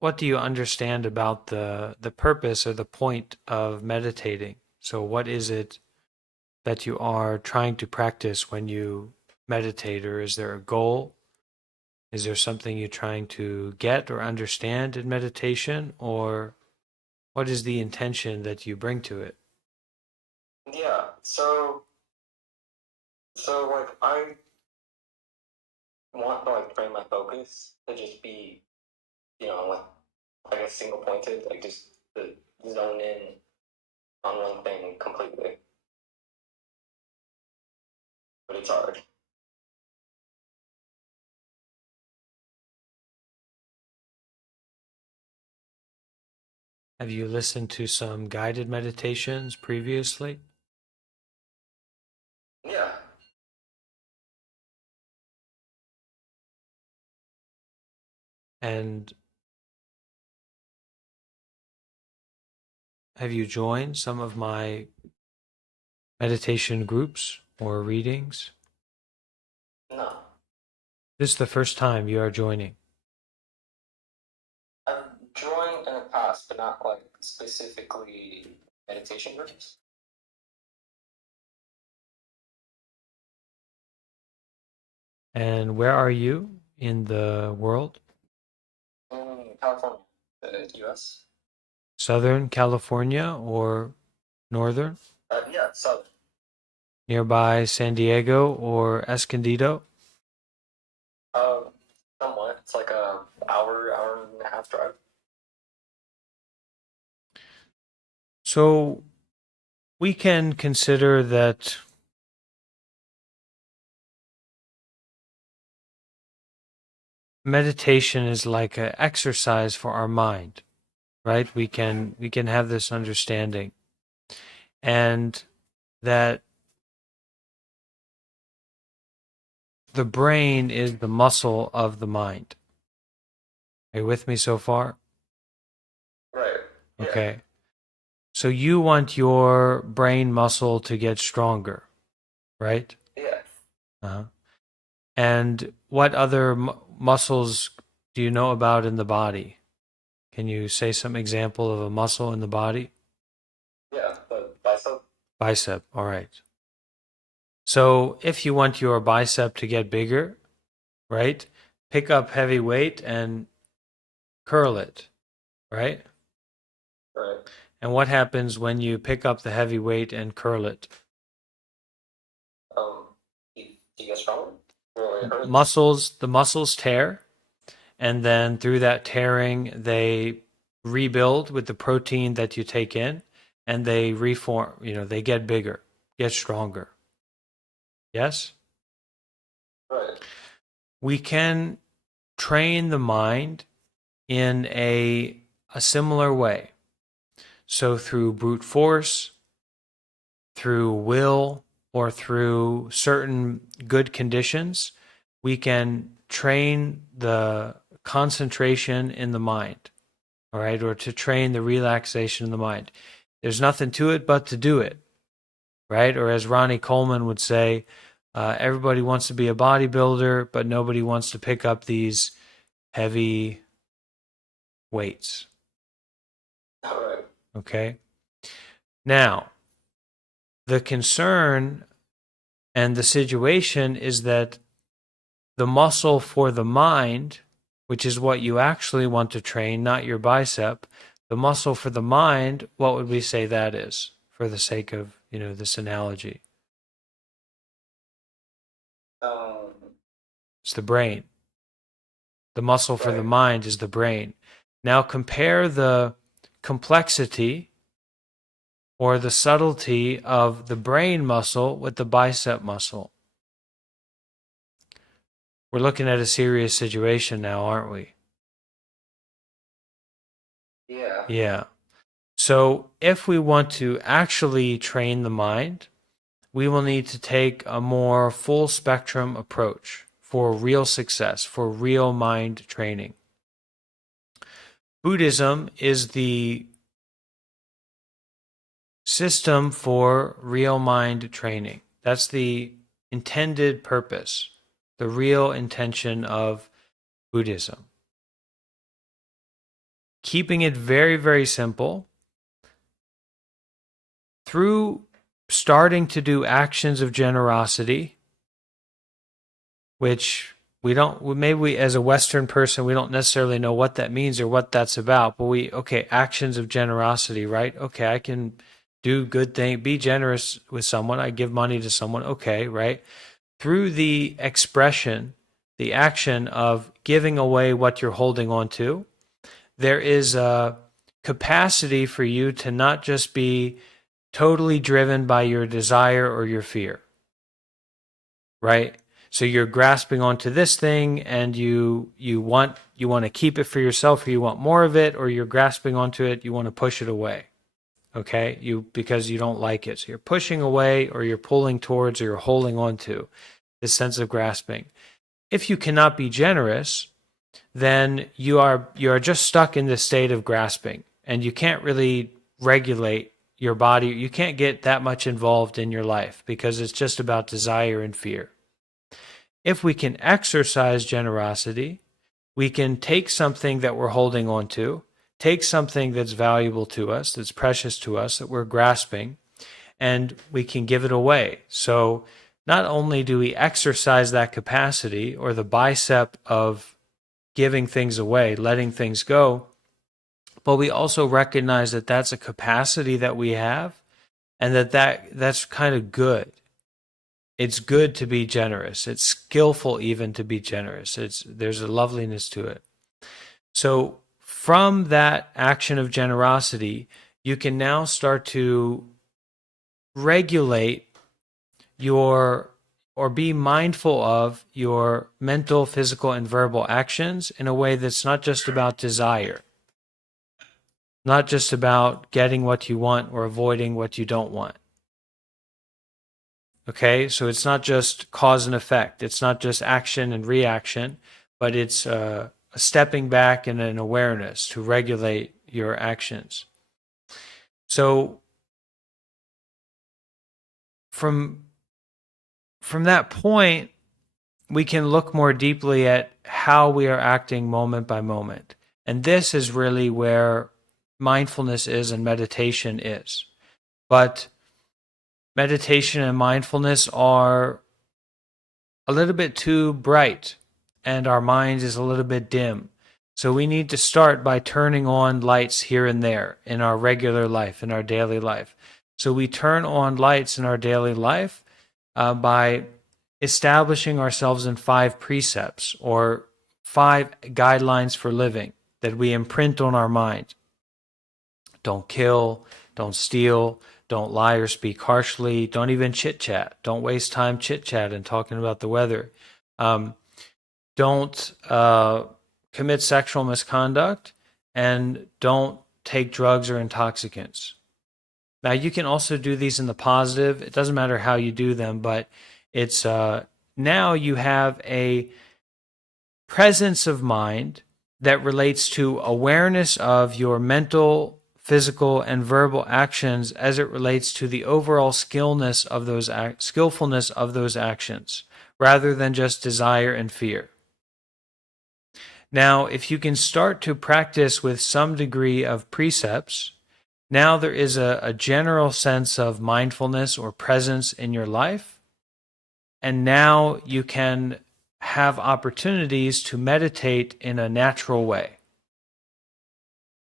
understand about the purpose or the point of meditating? So, what is it that you are trying to practice when you meditate, or is there a goal? Is there something you're trying to get or understand in meditation, or what is the intention that you bring to it? Yeah, so like I want to like train my focus to just be, like I guess single pointed, like just to zone in on one thing completely. But it's hard. Have you listened to some guided meditations previously? Yeah. And have you joined some of my meditation groups or readings? No. This is the first time you are joining. I've joined in the past, but not like specifically meditation groups. And where are you in the world? In California, the US. Southern California or northern? Yeah, southern. Nearby San Diego or Escondido? Um, Somewhat. It's like a hour and a half drive. So we can consider that meditation is like an exercise for our mind, right? We can have this understanding, and that the brain is the muscle of the mind. Are you with me so far? Right. Yeah. Okay. So you want your brain muscle to get stronger, right? Yeah. Uh-huh. And what other muscles do you know about in the body? Can you say some example of a muscle in the body? Yeah. The bicep. Bicep. All right. So if you want your bicep to get bigger, right? Pick up heavy weight and curl it, right? Right. And what happens when you pick up the heavy weight and curl it? You get stronger. Or it hurts. The muscles tear, and then through that tearing, they rebuild with the protein that you take in, and they reform, they get bigger, get stronger. Yes? Right. We can train the mind in a similar way. So through brute force, through will, or through certain good conditions, we can train the concentration in the mind, all right, or to train the relaxation in the mind. There's nothing to it but to do it, right? Or as Ronnie Coleman would say, everybody wants to be a bodybuilder, but nobody wants to pick up these heavy weights. All right. Okay. Now, the concern And the situation is that the muscle for the mind, which is what you actually want to train, not your bicep, the muscle for the mind, what would we say that is, for the sake of, this analogy? It's the brain. The muscle for the mind is the brain. Now compare the complexity or the subtlety of the brain muscle with the bicep muscle. We're looking at a serious situation now, aren't we? Yeah. Yeah. So if we want to actually train the mind, we will need to take a more full spectrum approach for real success, for real mind training. Buddhism is the system for real mind training. That's the intended purpose, the real intention of Buddhism. Keeping it very, very simple, through starting to do actions of generosity, which maybe we as a Western person, we don't necessarily know what that means or what that's about, but actions of generosity, right? Okay, I can do good thing, be generous with someone, I give money to someone, okay, right? Through the expression, the action of giving away what you're holding on to, there is a capacity for you to not just be totally driven by your desire or your fear, right? So you're grasping onto this thing and you want to keep it for yourself, or you want more of it, or you're grasping onto it, you want to push it away. Okay? Because you don't like it. So you're pushing away, or you're pulling towards, or you're holding on to this sense of grasping. If you cannot be generous, then you are just stuck in this state of grasping, and you can't really regulate your body. You can't get that much involved in your life because it's just about desire and fear. If we can exercise generosity, we can take something that we're holding on to, take something that's valuable to us, that's precious to us, that we're grasping, and we can give it away. So not only do we exercise that capacity or the bicep of giving things away, letting things go, but we also recognize that that's a capacity that we have, and that's kind of good. It's good to be generous. It's skillful even to be generous. There's a loveliness to it. So from that action of generosity, you can now start to regulate or be mindful of your mental, physical, and verbal actions in a way that's not just about desire, not just about getting what you want or avoiding what you don't want. Okay, so it's not just cause and effect. It's not just action and reaction, but it's a stepping back and an awareness to regulate your actions. So from that point, we can look more deeply at how we are acting moment by moment. And this is really where mindfulness is and meditation is. But meditation and mindfulness are a little bit too bright, and our mind is a little bit dim. So we need to start by turning on lights here and there in our regular life, in our daily life. So we turn on lights in our daily life by establishing ourselves in 5 precepts or 5 guidelines for living that we imprint on our mind. Don't kill, don't steal, don't lie or speak harshly, don't even chit-chat. Don't waste time chit-chat and talking about the weather. Don't commit sexual misconduct, and don't take drugs or intoxicants. Now, you can also do these in the positive. It doesn't matter how you do them, but it's now you have a presence of mind that relates to awareness of your mental, physical, and verbal actions as it relates to the overall skillfulness of those actions, rather than just desire and fear. Now, if you can start to practice with some degree of precepts, now there is a general sense of mindfulness or presence in your life, And now you can have opportunities to meditate in a natural way.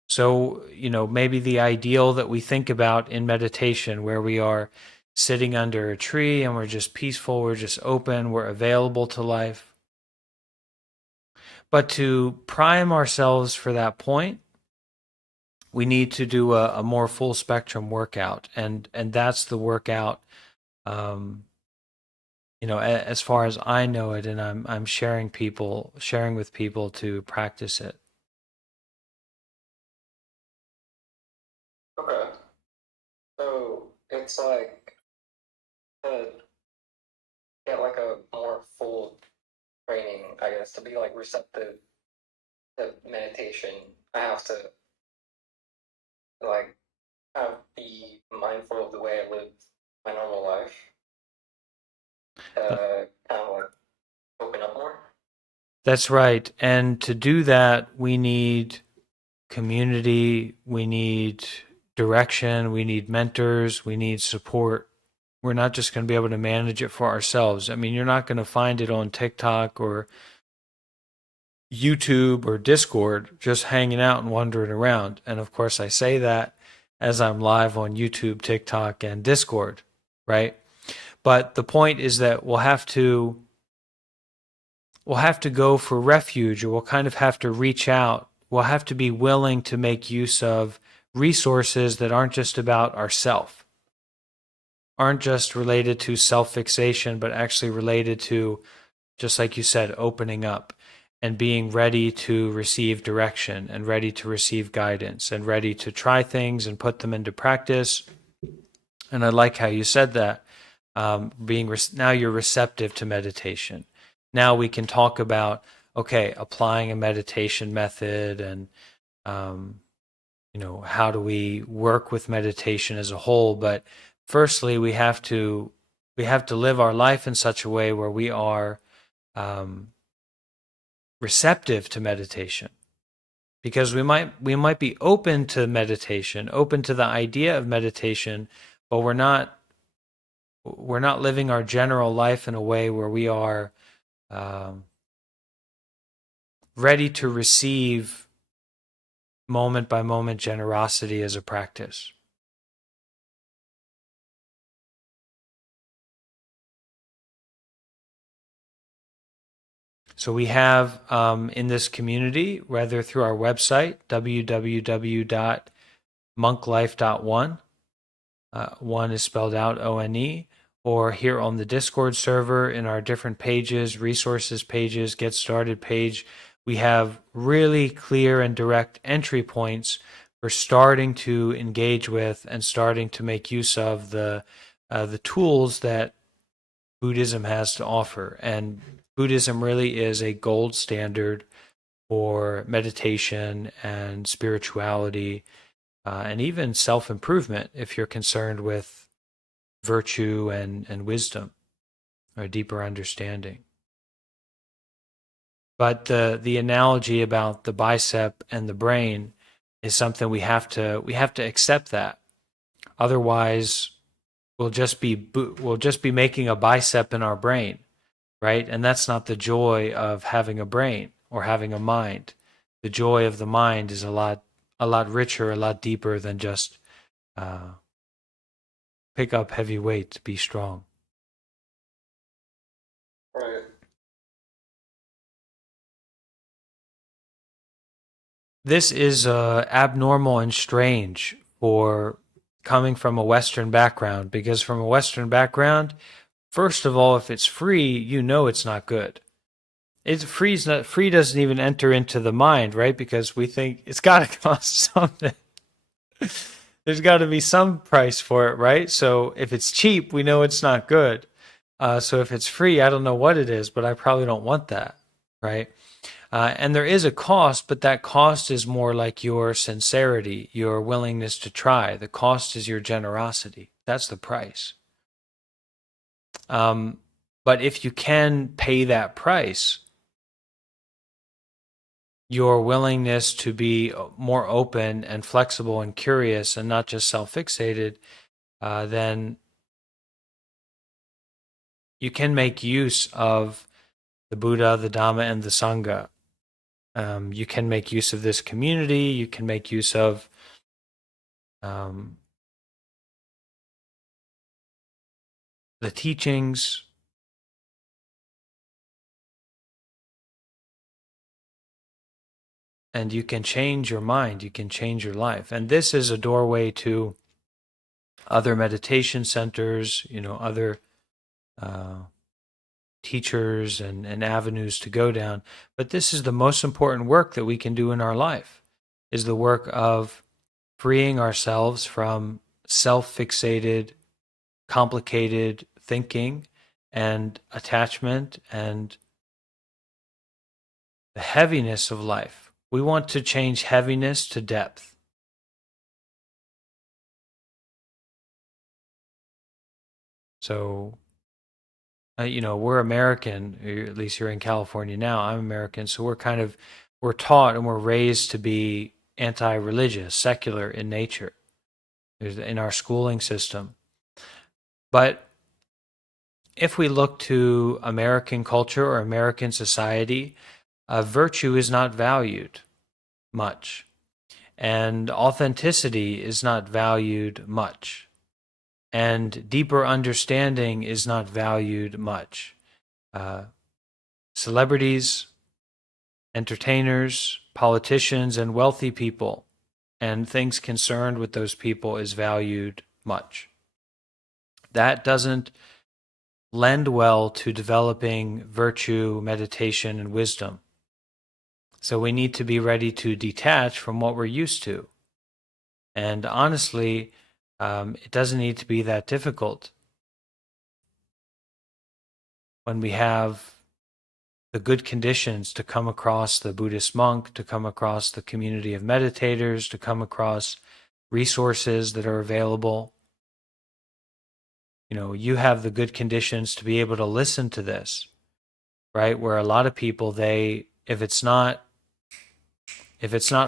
So, maybe the ideal that we think about in meditation, where we are sitting under a tree and we're just peaceful, we're just open, we're available to life. But to prime ourselves for that point, we need to do a more full spectrum workout, and that's the workout, as far as I know it, and I'm sharing with people to practice it. Okay. So it's like to get like a more full training, I guess, to be like receptive to meditation, I have to like be mindful of the way I live my normal life. Uh, Kind of like open up more. That's right. And to do that, we need community, we need direction, we need mentors, we need support. We're not just going to be able to manage it for ourselves. I mean, you're not going to find it on TikTok or YouTube or Discord just hanging out and wandering around. And of course, I say that as I'm live on YouTube, TikTok, and Discord, right? But the point is that we'll have to go for refuge, or we'll kind of have to reach out. We'll have to be willing to make use of resources that aren't just about ourself, aren't just related to self-fixation, but actually related to, just like you said, opening up and being ready to receive direction and ready to receive guidance and ready to try things and put them into practice. And I like how you said that. Now you're receptive to meditation. Now we can talk about, okay, applying a meditation method, and how do we work with meditation as a whole. But firstly, we have to live our life in such a way where we are receptive to meditation, because we might be open to meditation, open to the idea of meditation, but we're not living our general life in a way where we are ready to receive moment by moment generosity as a practice. So we have in this community, whether through our website, www.monklife.one, one is spelled out ONE, or here on the Discord server in our different pages, resources pages, get started page, we have really clear and direct entry points for starting to engage with and starting to make use of the tools that Buddhism has to offer. And Buddhism really is a gold standard for meditation and spirituality, and even self-improvement if you're concerned with virtue and wisdom or a deeper understanding. But the analogy about the bicep and the brain is something we have to accept that. Otherwise, we'll just be making a bicep in our brain, right? And that's not the joy of having a brain or having a mind. The joy of the mind is a lot richer, a lot deeper than just pick up heavy weight to be strong. Right. This is abnormal and strange for coming from a Western background, because from a Western background, first of all, if it's free, it's not good. It's free doesn't even enter into the mind, right? Because we think it's got to cost something. There's got to be some price for it, right? So if it's cheap, we know it's not good. So if it's free, I don't know what it is, but I probably don't want that, right? And there is a cost, but that cost is more like your sincerity, your willingness to try. The cost is your generosity. That's the price. But if you can pay that price, your willingness to be more open and flexible and curious and not just self-fixated, then you can make use of the Buddha, the Dhamma, and the Sangha. You can make use of this community. You can make use of the teachings. And you can change your mind. You can change your life. And this is a doorway to other meditation centers, other teachers and avenues to go down. But this is the most important work that we can do in our life, is the work of freeing ourselves from self-fixated, complicated thinking and attachment and the heaviness of life. We want to change heaviness to depth. So, we're American, or at least here in California now, I'm American, so we're taught and we're raised to be anti-religious, secular in nature, in our schooling system. But if we look to American culture or American society, virtue is not valued much, and authenticity is not valued much, and deeper understanding is not valued much. Celebrities, entertainers, politicians, and wealthy people, and things concerned with those people is valued much. That doesn't lend well to developing virtue, meditation, and wisdom. So we need to be ready to detach from what we're used to. And honestly, it doesn't need to be that difficult. When we have the good conditions to come across the Buddhist monk, to come across the community of meditators, to come across resources that are available, you have the good conditions to be able to listen to this, right? Where a lot of people, if it's not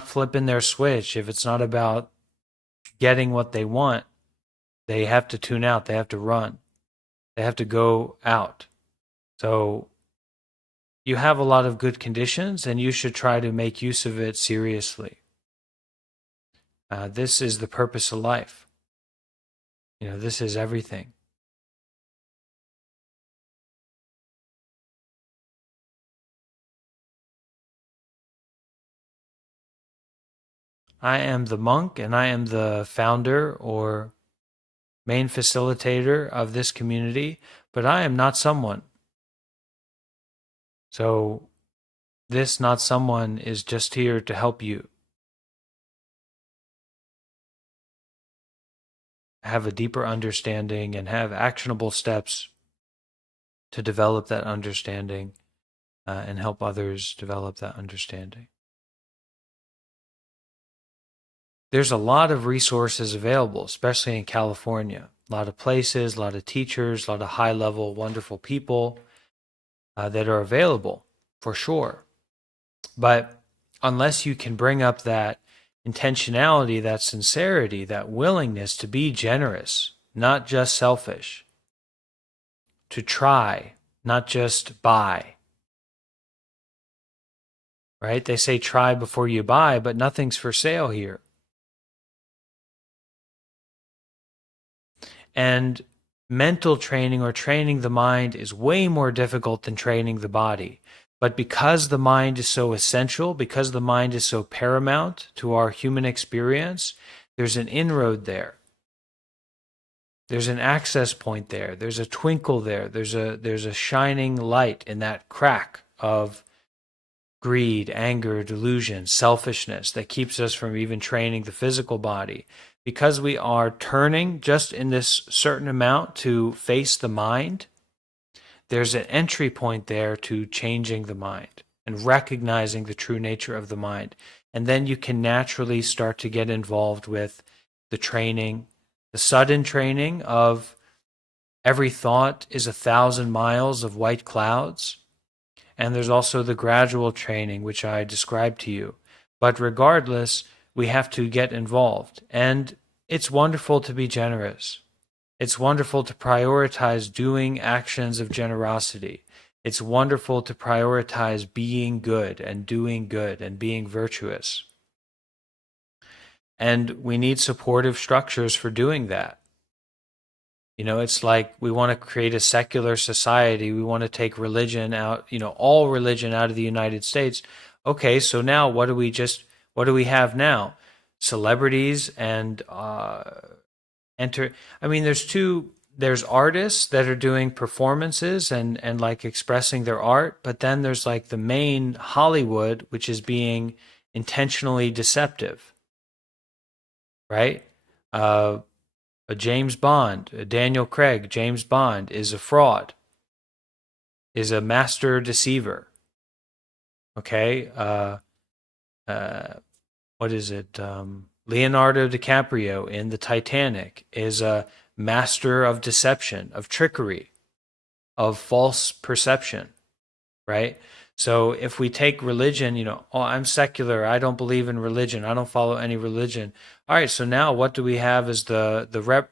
flipping their switch, if it's not about getting what they want, they have to tune out, they have to run, they have to go out. So you have a lot of good conditions, and you should try to make use of it seriously. This is the purpose of life. This is everything. I am the monk, and I am the founder or main facilitator of this community, but I am not someone. So this not someone is just here to help you have a deeper understanding and have actionable steps to develop that understanding and help others develop that understanding. There's a lot of resources available, especially in California. A lot of places, a lot of teachers, a lot of high-level, wonderful people that are available, for sure. But unless you can bring up that intentionality, that sincerity, that willingness to be generous, not just selfish, to try, not just buy, right? They say try before you buy, but nothing's for sale here. And mental training or training the mind is way more difficult than training the body. But because the mind is so essential, because the mind is so paramount to our human experience, there's an inroad there. There's an access point there. There's a twinkle there. There's a shining light in that crack of greed, anger, delusion, selfishness that keeps us from even training the physical body. Because we are turning just in this certain amount to face the mind, there's an entry point there to changing the mind and recognizing the true nature of the mind. And then you can naturally start to get involved with the training, the sudden training of every thought is 1,000 miles of white clouds. And there's also the gradual training, which I described to you. But regardless, we have to get involved. And it's wonderful to be generous. It's wonderful to prioritize doing actions of generosity. It's wonderful to prioritize being good and doing good and being virtuous. And we need supportive structures for doing that. You know, it's like we want to create a secular society. We want to take religion out, you know, all religion out of the United States. Okay, so now what do we have now? Celebrities and I mean, there's artists that are doing performances and like expressing their art, but then there's like the main Hollywood, which is being intentionally deceptive, right? A James Bond, a Daniel Craig, James Bond is a fraud, is a master deceiver. Okay, what is it? Leonardo DiCaprio in the Titanic is a master of deception, of trickery, of false perception, right? So if we take religion, you know, oh, I'm secular, I don't believe in religion, I don't follow any religion. All right, so now what do we have as the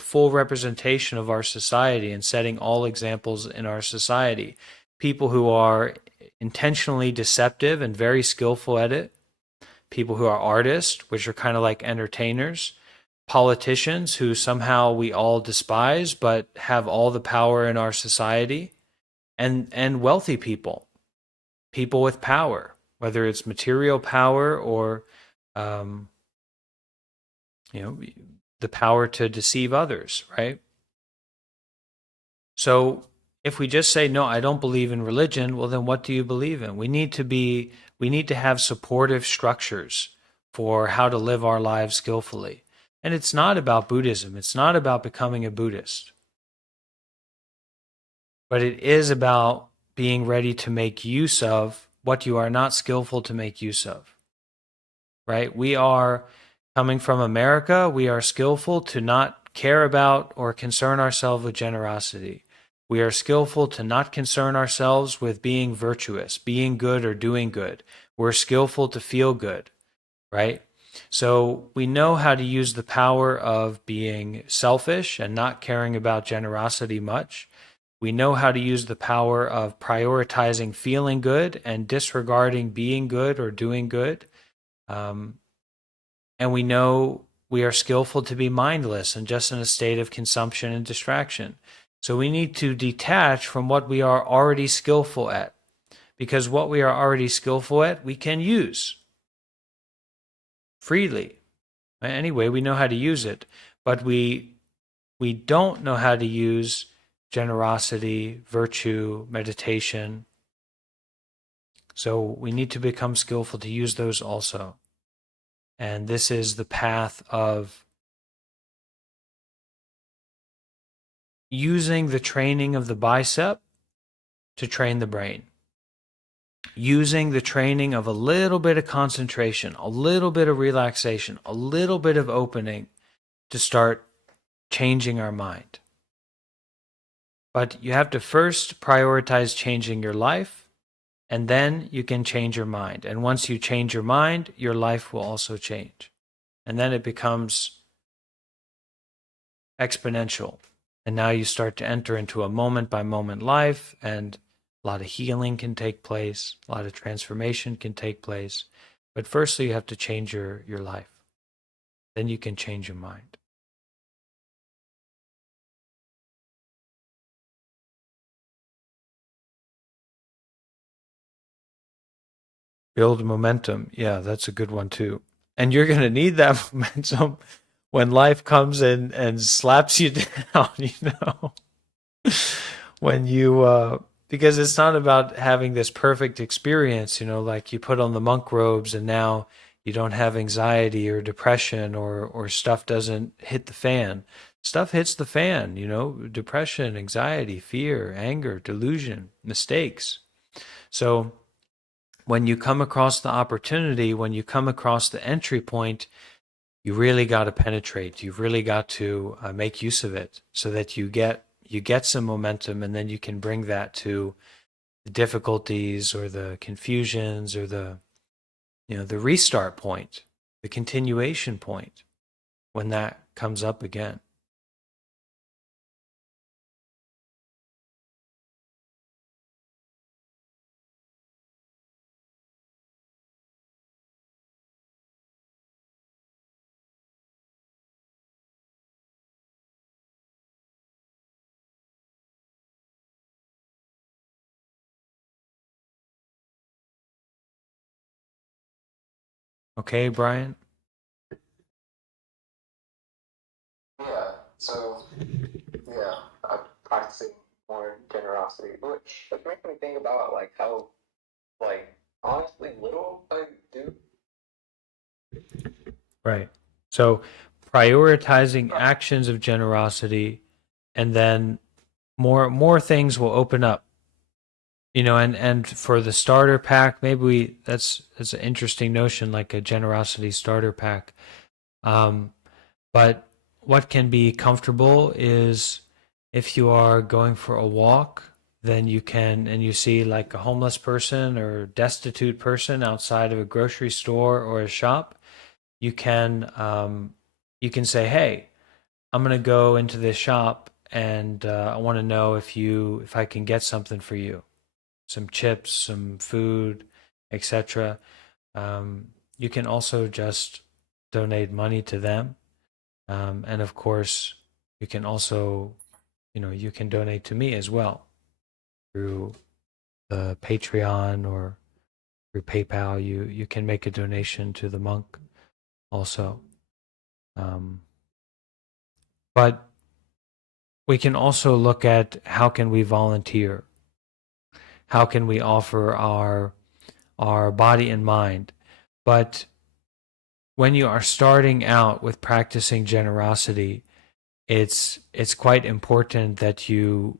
full representation of our society and setting all examples in our society? People who are intentionally deceptive and very skillful at it, people who are artists, which are kind of like entertainers, politicians who somehow we all despise but have all the power in our society, and wealthy people, people with power, whether it's material power or you know, the power to deceive others, right? So if we just say, no, I don't believe in religion, well, then what do you believe in? We need to have supportive structures for how to live our lives skillfully. And it's not about Buddhism. It's not about becoming a Buddhist. But it is about being ready to make use of what you are not skillful to make use of, right? We are coming from America. We are skillful to not care about or concern ourselves with generosity. We are skillful to not concern ourselves with being virtuous, being good or doing good. We're skillful to feel good, right? So we know how to use the power of being selfish and not caring about generosity much. We know how to use the power of prioritizing feeling good and disregarding being good or doing good. And we know we are skillful to be mindless and just in a state of consumption and distraction. So we need to detach from what we are already skillful at, because what we are already skillful at, we can use freely. Anyway, we know how to use it, but we don't know how to use generosity, virtue, meditation. So we need to become skillful to use those also. And this is the path of using the training of the bicep to train the brain. Using the training of a little bit of concentration, a little bit of relaxation, a little bit of opening to start changing our mind. But you have to first prioritize changing your life, and then you can change your mind. And once you change your mind, your life will also change. And then it becomes exponential. And now you start to enter into a moment-by-moment life, and a lot of healing can take place, a lot of transformation can take place. But firstly, you have to change your life. Then you can change your mind. Build momentum. Yeah, that's a good one too. And you're going to need that momentum when life comes and slaps you down, you know. When you because it's not about having this perfect experience, you know, like you put on the monk robes and now you don't have anxiety or depression or stuff doesn't hit the fan. Stuff hits the fan, you know, depression, anxiety, fear, anger, delusion, mistakes. So when you come across the opportunity, when you come across the entry point, you really got to penetrate. You've really got to make use of it so that you get some momentum, and then you can bring that to the difficulties or the confusions or the restart point, the continuation point when that comes up again. Okay, Brian? Yeah. So yeah, I'm practicing more generosity, but it's making me think about like how like honestly little I do. Right. So prioritizing actions of generosity, and then more things will open up. And for the starter pack, maybe that's an interesting notion, like a generosity starter pack. But what can be comfortable is if you are going for a walk, then you can, and you see like a homeless person or destitute person outside of a grocery store or a shop, you can say, "Hey, I'm gonna go into this shop, and I want to know if I can get something for you, some chips, some food, etc." You can also just donate money to them, and of course, you can also, you can donate to me as well through the Patreon or through PayPal. You can make a donation to the monk also. Um, but we can also look at how can we volunteer? How can we offer our body and mind? But when you are starting out with practicing generosity, it's quite important that you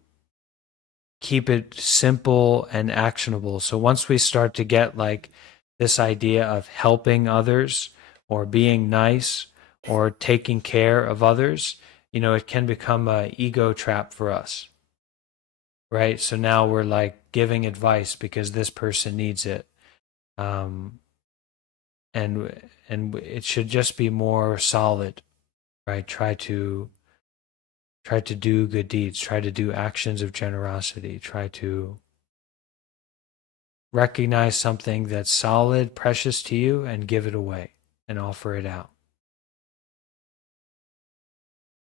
keep it simple and actionable. So once we start to get like this idea of helping others or being nice or taking care of others, it can become a ego trap for us, right? So now we're like giving advice because this person needs it. Um, and it should just be more solid, right? Try to do good deeds, try to do actions of generosity, try to recognize something that's solid, precious to you, and give it away and offer it out.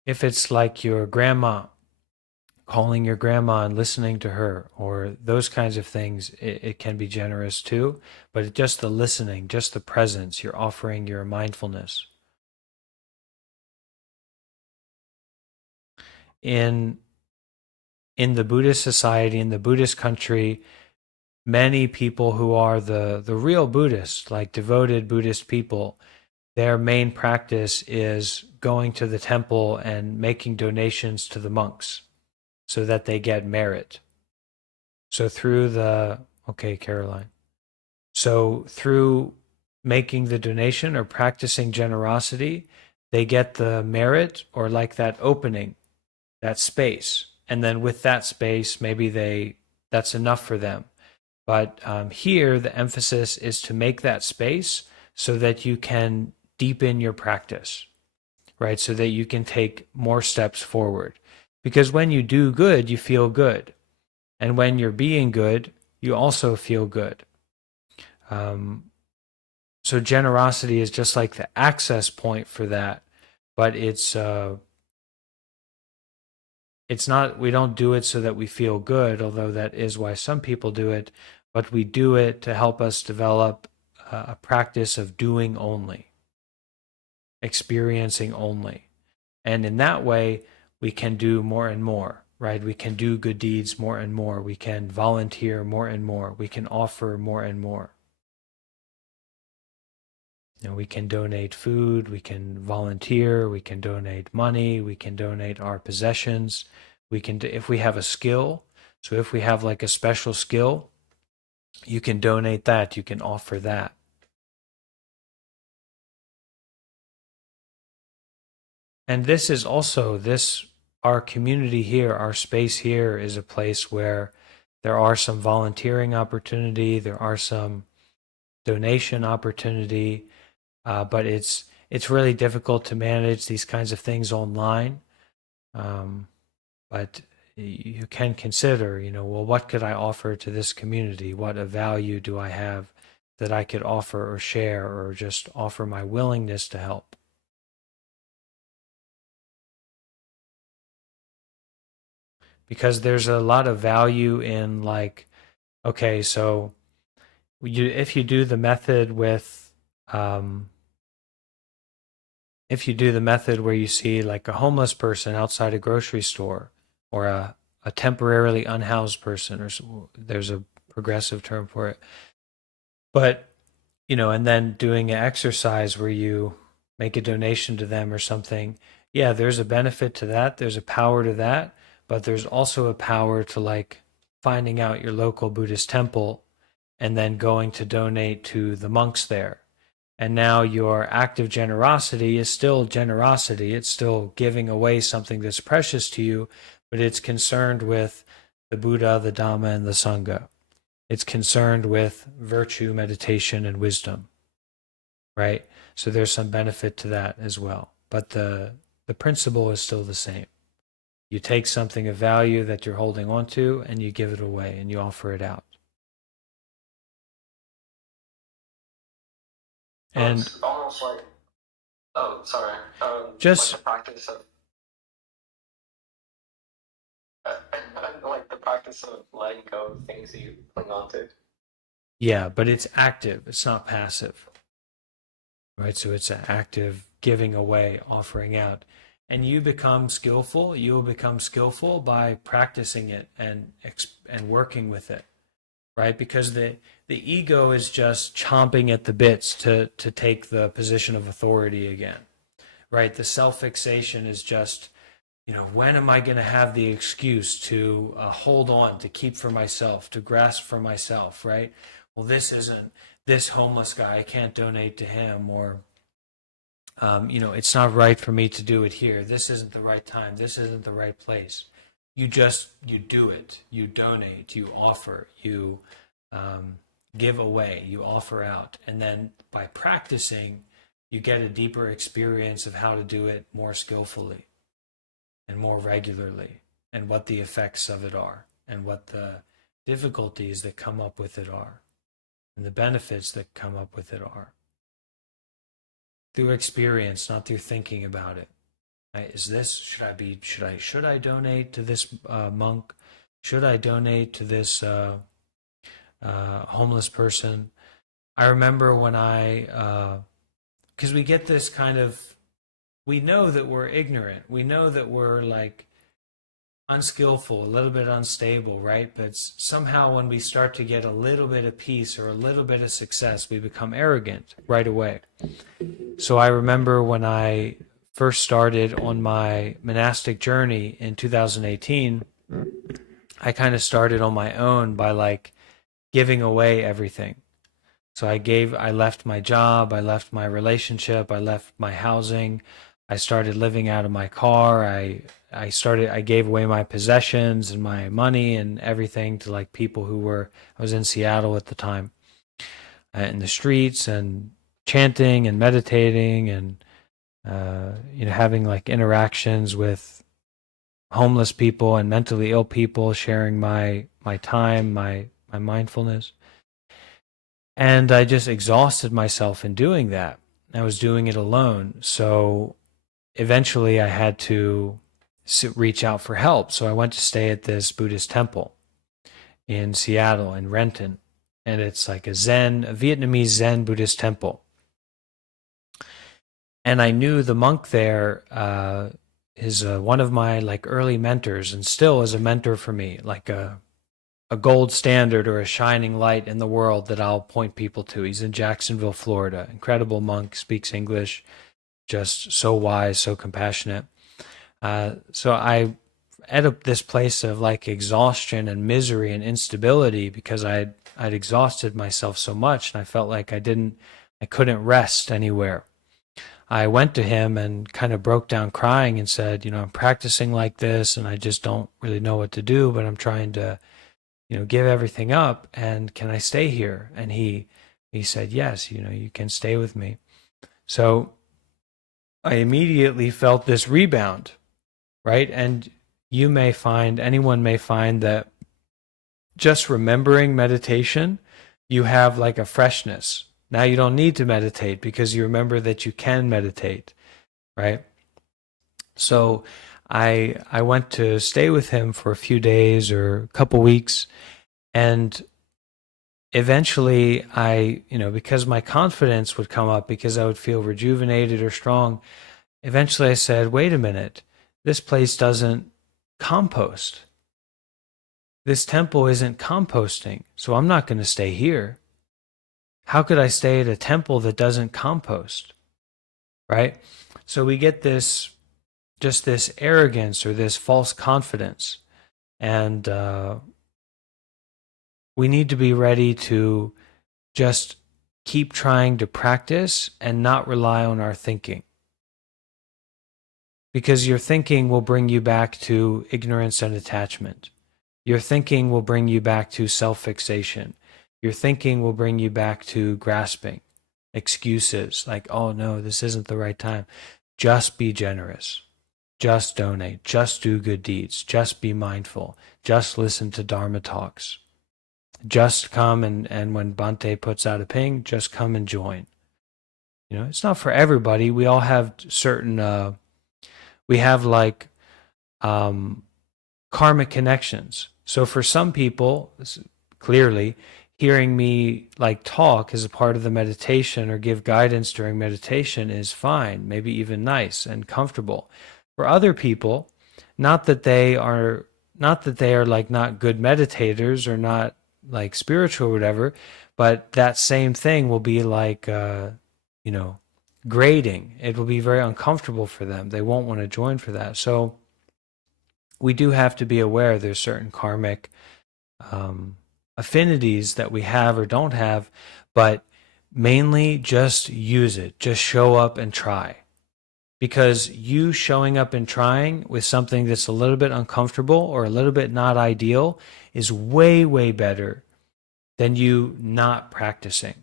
If it's like your grandma, calling your grandma and listening to her, or those kinds of things, it can be generous too. But just the listening, just the presence, you're offering your mindfulness. In in the Buddhist society, in the Buddhist country, many people who are the real Buddhists, like devoted Buddhist people, their main practice is going to the temple and making donations to the monks so that they get merit. So okay, Caroline. So through making the donation or practicing generosity, they get the merit or like that opening, that space. And then with that space, maybe that's enough for them. But here, the emphasis is to make that space so that you can deepen your practice, right? So that you can take more steps forward. Because when you do good, you feel good. And when you're being good, you also feel good. Um, so generosity is just like the access point for that, but it's not. We don't do it so that we feel good, although that is why some people do it. But we do it to help us develop a practice of doing only, experiencing only. And in that way, we can do more and more, right? We can do good deeds more and more. We can volunteer more and more. We can offer more and more. We can donate food, we can volunteer, we can donate money, we can donate our possessions. If we have a skill, so if we have like a special skill, you can donate that, you can offer that. And this is also our community here, our space here is a place where there are some volunteering opportunity, there are some donation opportunity, but it's really difficult to manage these kinds of things online. But you can consider, well, what could I offer to this community? What a value do I have that I could offer or share or just offer my willingness to help? Because there's a lot of value in like, okay, so if you do the method with if you do the method where you see like a homeless person outside a grocery store, or a temporarily unhoused person, or there's a progressive term for it, but and then doing an exercise where you make a donation to them or something, yeah, there's a benefit to that, there's a power to that, but there's also a power to like finding out your local Buddhist temple and then going to donate to the monks there. And now your act of generosity is still generosity. It's still giving away something that's precious to you, but it's concerned with the Buddha, the Dhamma, and the Sangha. It's concerned with virtue, meditation, and wisdom, right? So there's some benefit to that as well. But the principle is still the same. You take something of value that you're holding on to and you give it away and you offer it out. And it's almost like, oh, sorry, just like the practice of, like the practice of letting go of things that you cling on to. yeah, but it's active. It's not passive, right? So it's an active giving away, offering out, and you become skillful. You will become skillful by practicing it and working with it, right? Because the ego is just chomping at the bits to take the position of authority again, right? The self-fixation is just, when am I going to have the excuse to hold on, to keep for myself, to grasp for myself, right? Well, this homeless guy, I can't donate to him, or, it's not right for me to do it here. This isn't the right time. This isn't the right place. You do it. You donate, you offer, you give away, you offer out. And then by practicing, you get a deeper experience of how to do it more skillfully and more regularly, and what the effects of it are, and what the difficulties that come up with it are, and the benefits that come up with it are. Through experience, not through thinking about it. Right? Should I donate to this monk? Should I donate to this homeless person? I remember when because we get this kind of, we know that we're ignorant. We know that we're like unskillful, a little bit unstable, right? But somehow when we start to get a little bit of peace or a little bit of success, we become arrogant right away. So I remember when I first started on my monastic journey in 2018, I kind of started on my own by like giving away everything. So I left my job, I left my relationship, I left my housing, I started living out of my car, I gave away my possessions and my money and everything to like people I was in Seattle at the time, in the streets, and chanting and meditating and, having like interactions with homeless people and mentally ill people, sharing my time, my mindfulness. And I just exhausted myself in doing that. I was doing it alone. So eventually I had to reach out for help. So I went to stay at this Buddhist temple in Seattle, in Renton. And it's like a Vietnamese Zen Buddhist temple. And I knew the monk there is one of my like early mentors, and still is a mentor for me, like a gold standard or a shining light in the world that I'll point people to. He's in Jacksonville, Florida. Incredible monk, speaks English, just so wise, so compassionate. So I at this place of like exhaustion and misery and instability, because I'd exhausted myself so much, and I felt like I couldn't rest anywhere. I went to him and kind of broke down crying and said, I'm practicing like this and I just don't really know what to do, but I'm trying to give everything up, and can I stay here? And he said, yes, you can stay with me. So I immediately felt this rebound, right? And anyone may find that just remembering meditation, you have like a freshness. Now you don't need to meditate because you remember that you can meditate, right? So I went to stay with him for a few days or a couple weeks, and eventually because my confidence would come up, because I would feel rejuvenated or strong, eventually I said, wait a minute, this place doesn't compost. This temple isn't composting, so I'm not going to stay here. How could I stay at a temple that doesn't compost? Right? So we get this arrogance or this false confidence. And we need to be ready to just keep trying to practice and not rely on our thinking. Because your thinking will bring you back to ignorance and attachment. Your thinking will bring you back to self-fixation. Your thinking will bring you back to grasping, excuses like, oh no, this isn't the right time. Just be generous. Just donate. Just do good deeds. Just be mindful. Just listen to Dharma talks. Just come and when Bhante puts out a ping, just come and join. It's not for everybody. We all have certain, we have like karmic connections. So for some people, clearly, hearing me like talk as a part of the meditation or give guidance during meditation is fine, maybe even nice and comfortable. For other people, not that they are like not good meditators or not like spiritual or whatever, but that same thing will be like grating. It will be very uncomfortable for them. They won't want to join for that. So we do have to be aware there's certain karmic affinities that we have or don't have, but mainly just use it. Just show up and try. Because you showing up and trying with something that's a little bit uncomfortable or a little bit not ideal is way, way better than you not practicing,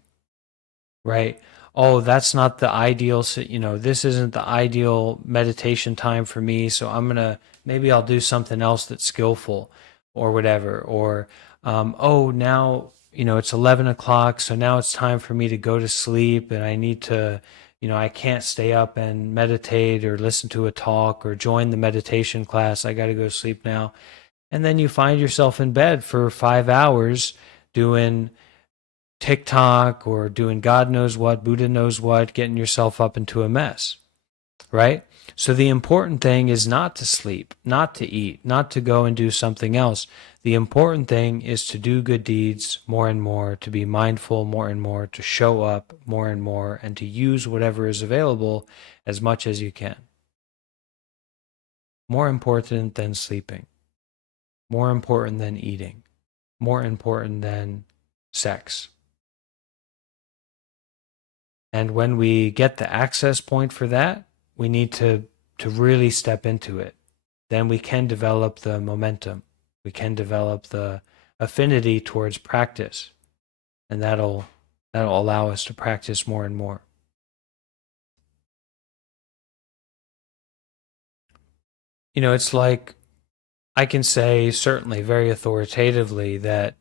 right? Oh, that's not the ideal, this isn't the ideal meditation time for me, so maybe I'll do something else that's skillful or whatever. Or, now, it's 11 o'clock, so now it's time for me to go to sleep and I need to, I can't stay up and meditate or listen to a talk or join the meditation class. I got to go to sleep now. And then you find yourself in bed for 5 hours doing TikTok or doing God knows what, Buddha knows what, getting yourself up into a mess, right? So the important thing is not to sleep, not to eat, not to go and do something else. The important thing is to do good deeds more and more, to be mindful more and more, to show up more and more, and to use whatever is available as much as you can. More important than sleeping, more important than eating, more important than sex. And when we get the access point for that, we need to really step into it. Then we can develop the momentum. We can develop the affinity towards practice. And that'll allow us to practice more and more. It's like I can say certainly very authoritatively that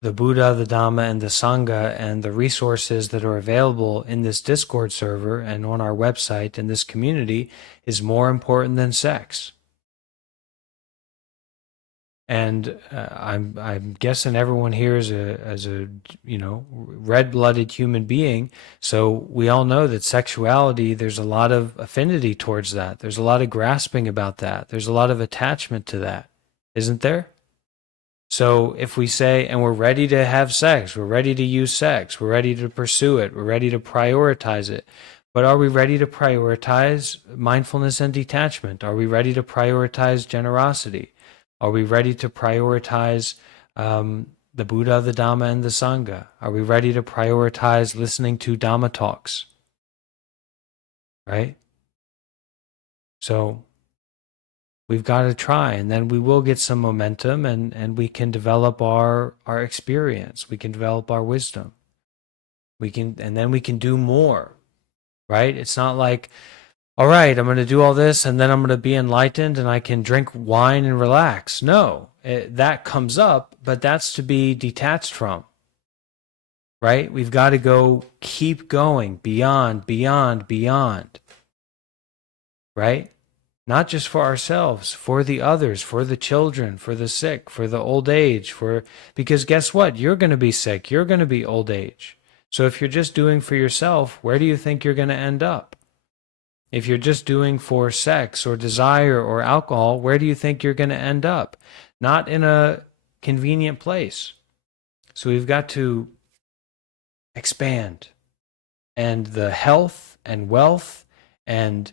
the Buddha, the Dhamma, and the Sangha and the resources that are available in this Discord server and on our website and this community is more important than sex. And I'm guessing everyone here is a red-blooded human being, so we all know that sexuality, there's a lot of affinity towards that. There's a lot of grasping about that. There's a lot of attachment to that, isn't there? So if we say, and we're ready to have sex, we're ready to use sex, we're ready to pursue it, we're ready to prioritize it, but are we ready to prioritize mindfulness and detachment? Are we ready to prioritize generosity? Are we ready to prioritize the Buddha, the Dhamma, and the Sangha? Are we ready to prioritize listening to Dhamma talks? Right? So we've got to try, and then we will get some momentum, and we can develop our experience. We can develop our wisdom. And then we can do more, right? It's not like, all right, I'm going to do all this, and then I'm going to be enlightened, and I can drink wine and relax. No, that comes up, but that's to be detached from, right? We've got to keep going beyond, beyond, beyond, right? not just for ourselves, for the others, for the children, for the sick, for the old age, because guess what? You're going to be sick. You're going to be old age. So if you're just doing for yourself, where do you think you're going to end up? If you're just doing for sex or desire or alcohol, where do you think you're going to end up? Not in a convenient place. So we've got to expand. And the health and wealth and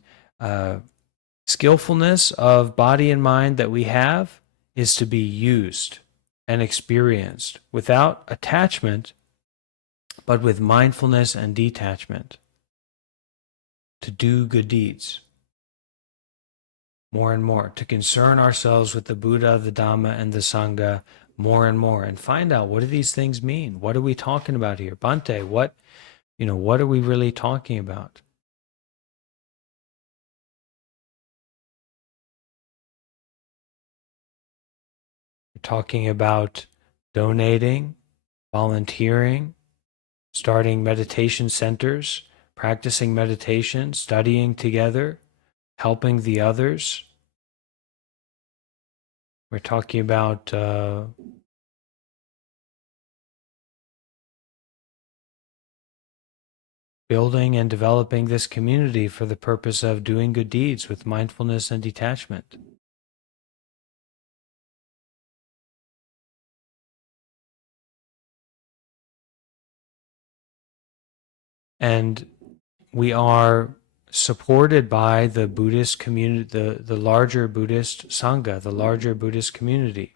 skillfulness of body and mind that we have is to be used and experienced without attachment, but with mindfulness and detachment, to do good deeds more and more, to concern ourselves with the Buddha, the Dhamma, and the Sangha more and more, and find out, what do these things mean? What are we talking about here? Bhante, what are we really talking about? We're talking about donating, volunteering, starting meditation centers, practicing meditation, studying together, helping the others. We're talking about building and developing this community for the purpose of doing good deeds with mindfulness and detachment. And we are supported by the Buddhist community, the larger Buddhist Sangha, the larger Buddhist community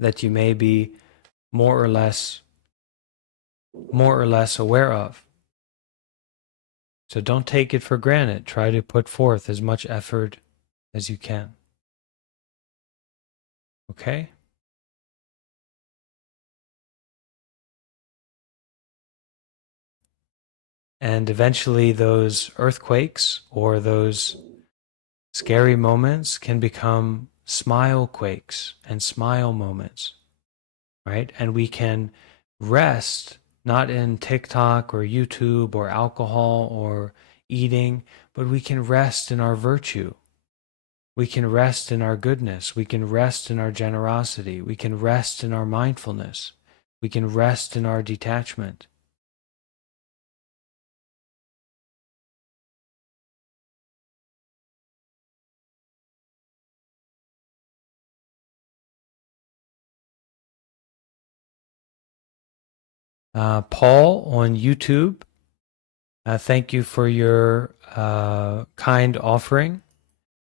that you may be more or less aware of. So don't take it for granted. Try to put forth as much effort as you can. Okay? And eventually those earthquakes or those scary moments can become smile quakes and smile moments, right? And we can rest not in TikTok or YouTube or alcohol or eating, but we can rest in our virtue. We can rest in our goodness. We can rest in our generosity. We can rest in our mindfulness. We can rest in our detachment. Paul on YouTube, thank you for your kind offering.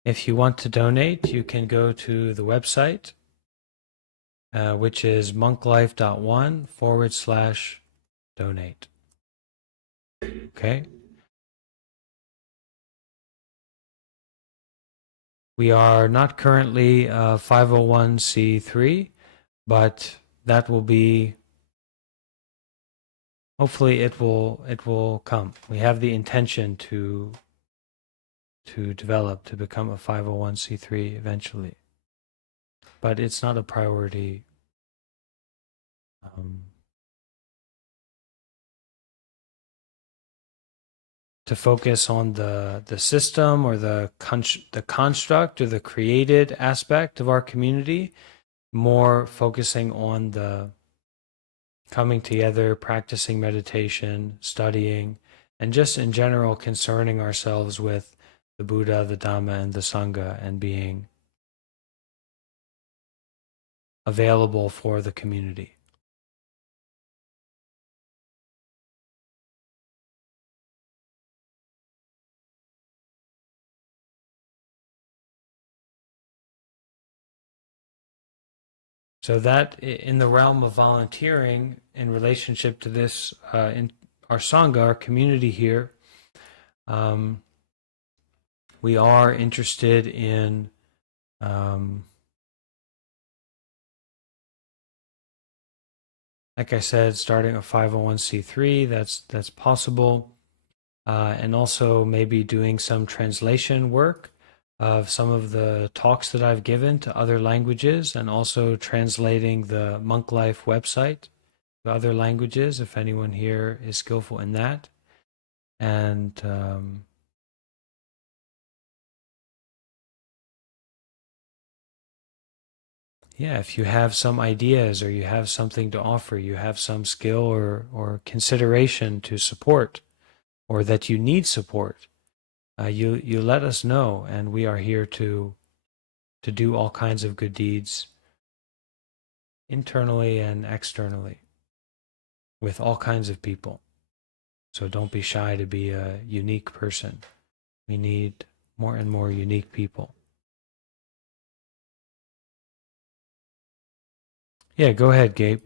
If you want to donate, you can go to the website, which is monklife.one/donate. Okay. We are not currently 501c3, but that will be, hopefully it will come. We have the intention to develop, to become a 501c3 eventually. But it's not a priority. To focus on the system or the construct or the created aspect of our community, more focusing on the coming together, practicing meditation, studying, and just in general concerning ourselves with the Buddha, the Dhamma, and the Sangha, and being available for the community. So that in the realm of volunteering in relationship to this, in our Sangha, our community here, we are interested in like I said, starting a 501c3, that's possible. And also maybe doing some translation work of some of the talks that I've given to other languages, and also translating the Monk Life website to other languages, if anyone here is skillful in that. And yeah, if you have some ideas or you have something to offer, you have some skill or consideration to support, or that you need support, you let us know, and we are here to do all kinds of good deeds internally and externally with all kinds of people. So don't be shy to be a unique person. We need more and more unique people. Yeah, go ahead, Gabe.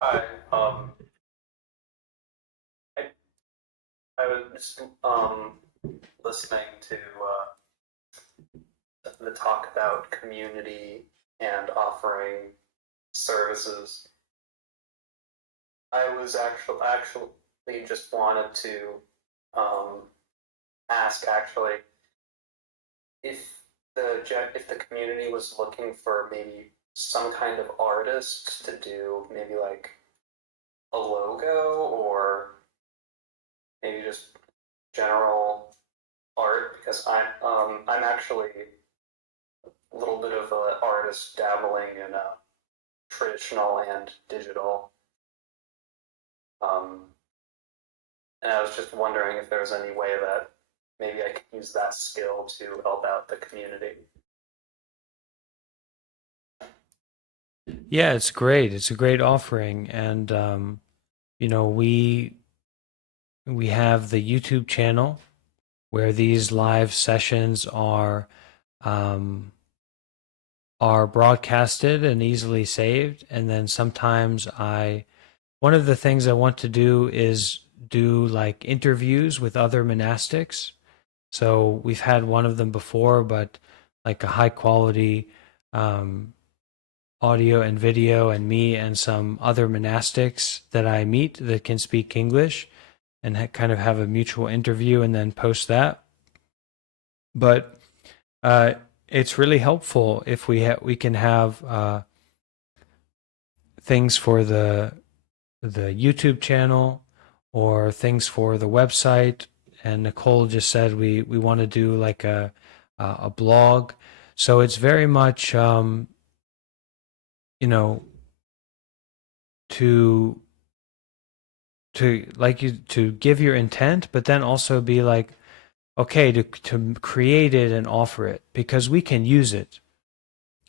Hi. I, I was listening to the talk about community and offering services. I was actually just wanted to ask if the community was looking for maybe some kind of artist to do maybe like a logo or maybe just general art, because I'm actually a little bit of an artist dabbling in traditional and digital. And I was just wondering if there's any way that maybe I could use that skill to help out the community. Yeah, it's great. It's a great offering, and we have the YouTube channel where these live sessions are broadcasted and easily saved. And then sometimes one of the things I want to do is do like interviews with other monastics. So we've had one of them before, but like a high quality audio and video, and me and some other monastics that I meet that can speak English, and kind of have a mutual interview and then post that. But it's really helpful if we can have things for the YouTube channel or things for the website. And Nicole just said we want to do like a blog. So it's very much to like you to give your intent, but then also be like, okay, to create it and offer it, because we can use it,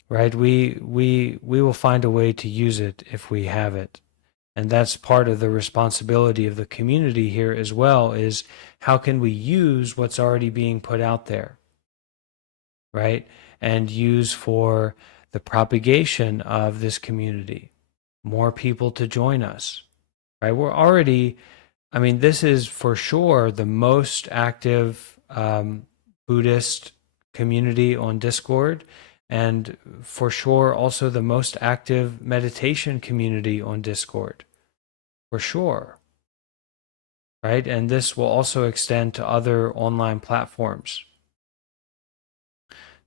right? We will find a way to use it if we have it. And that's part of the responsibility of the community here as well, is how can we use what's already being put out there, right? And use for the propagation of this community, more people to join us, right? We're already, I mean, this is for sure the most active Buddhist community on Discord, and for sure also the most active meditation community on Discord, for sure, right? And this will also extend to other online platforms.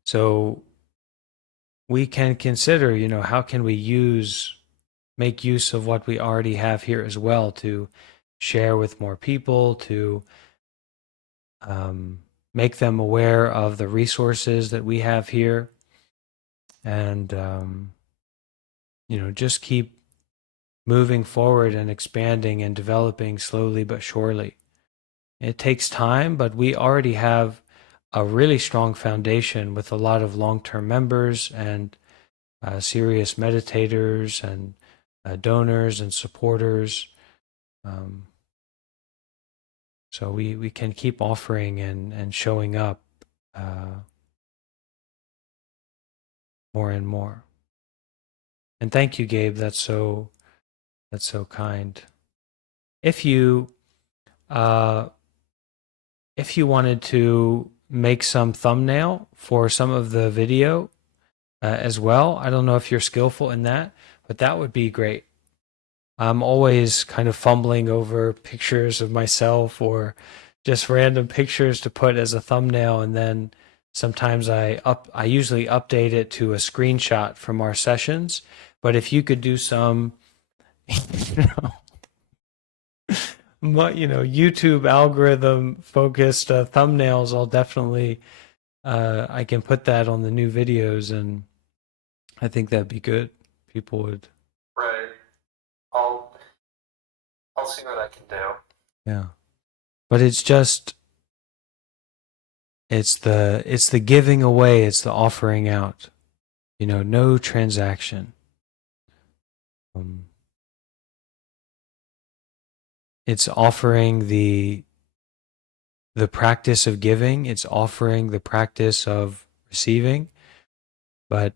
So we can consider, how can we make use of what we already have here as well, to share with more people, to make them aware of the resources that we have here, and just keep moving forward and expanding and developing slowly but surely. It takes time, but we already have a really strong foundation with a lot of long-term members and serious meditators and donors and supporters. So we can keep offering and showing up more and more. And thank you, Gabe. That's so kind. If you wanted to make some thumbnail for some of the video as well, I don't know if you're skillful in that, but that would be great. I'm always kind of fumbling over pictures of myself or just random pictures to put as a thumbnail, and then sometimes I usually update it to a screenshot from our sessions. But if you could do some YouTube algorithm focused thumbnails, I'll definitely I can put that on the new videos, and I think that'd be good. People would, Right. I'll see what I can do. yeah. But it's the giving away, it's the offering out. No transaction. It's offering the practice of giving, it's offering the practice of receiving, but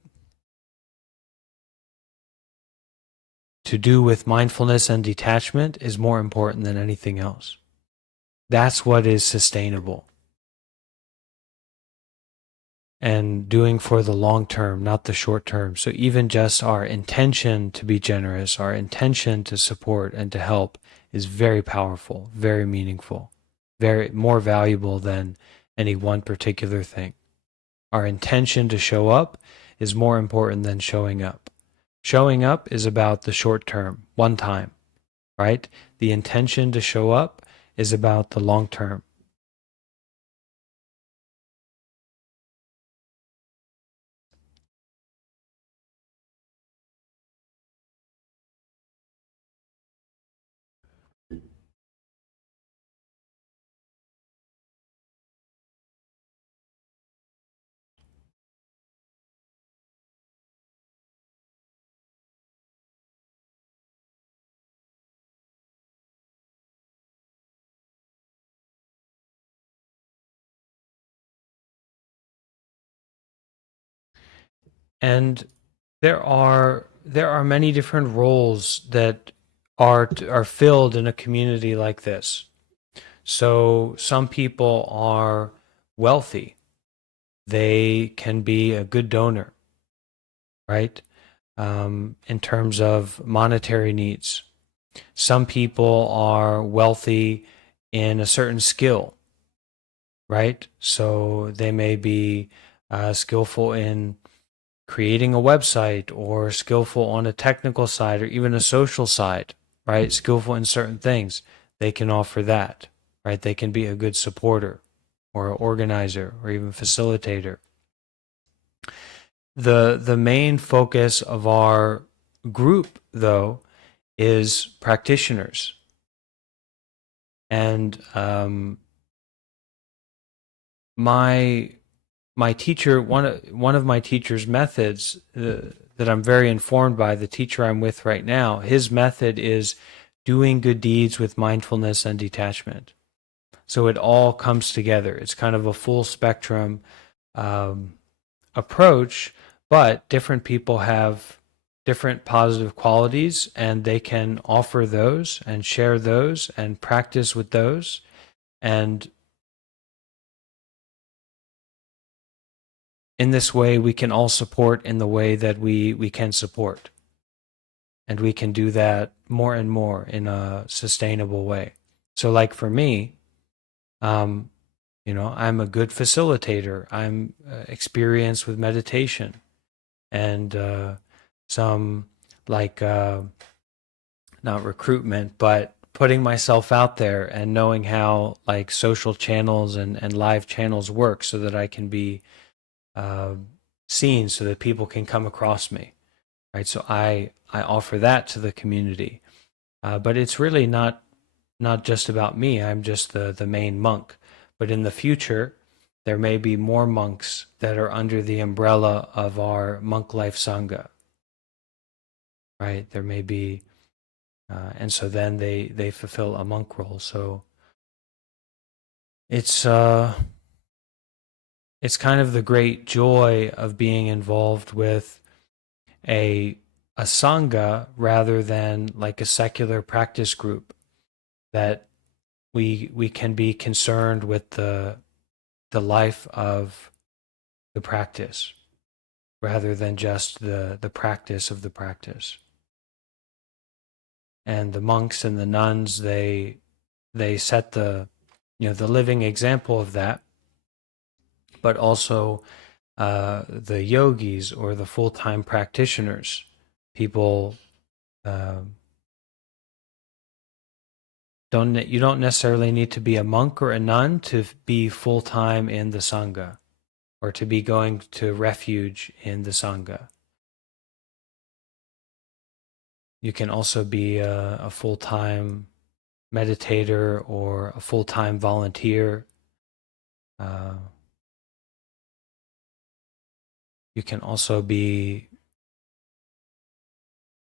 to do with mindfulness and detachment is more important than anything else. That's what is sustainable. And doing for the long term, not the short term. So even just our intention to be generous, our intention to support and to help is very powerful, very meaningful, very more valuable than any one particular thing. Our intention to show up is more important than showing up. Showing up is about the short term, one time, right? The intention to show up is about the long term. And there are many different roles that are filled in a community like this. So some people are wealthy. They can be a good donor, right? In terms of monetary needs. Some people are wealthy in a certain skill, right? So they may be skillful in creating a website, or skillful on a technical side, or even a social side, right? Skillful in certain things. They can offer that, right? They can be a good supporter or organizer or even facilitator. The main focus of our group, though, is practitioners. And my teacher, one of my teacher's methods that I'm very informed by, the teacher I'm with right now, his method is doing good deeds with mindfulness and detachment. So it all comes together. It's kind of a full spectrum approach, but different people have different positive qualities, and they can offer those and share those and practice with those. And in this way, we can all support in the way that we can support. And we can do that more and more in a sustainable way. So like for me, I'm a good facilitator. I'm experienced with meditation, and some like not recruitment, but putting myself out there and knowing how like social channels and live channels work, so that I can be seen, so that people can come across me, right? So I offer that to the community, but it's really not just about me. I'm just the main monk. But in the future, there may be more monks that are under the umbrella of our monk life sangha, right? There may be, and so then they fulfill a monk role. So it's kind of the great joy of being involved with a sangha rather than like a secular practice group, that we can be concerned with the life of the practice rather than just the practice of the practice. And the monks and the nuns, they set the living example of that, but also the yogis or the full-time practitioners, people You don't necessarily need to be a monk or a nun to be full-time in the Sangha, or to be going to refuge in the Sangha. You can also be a full-time meditator or a full-time volunteer. You can also be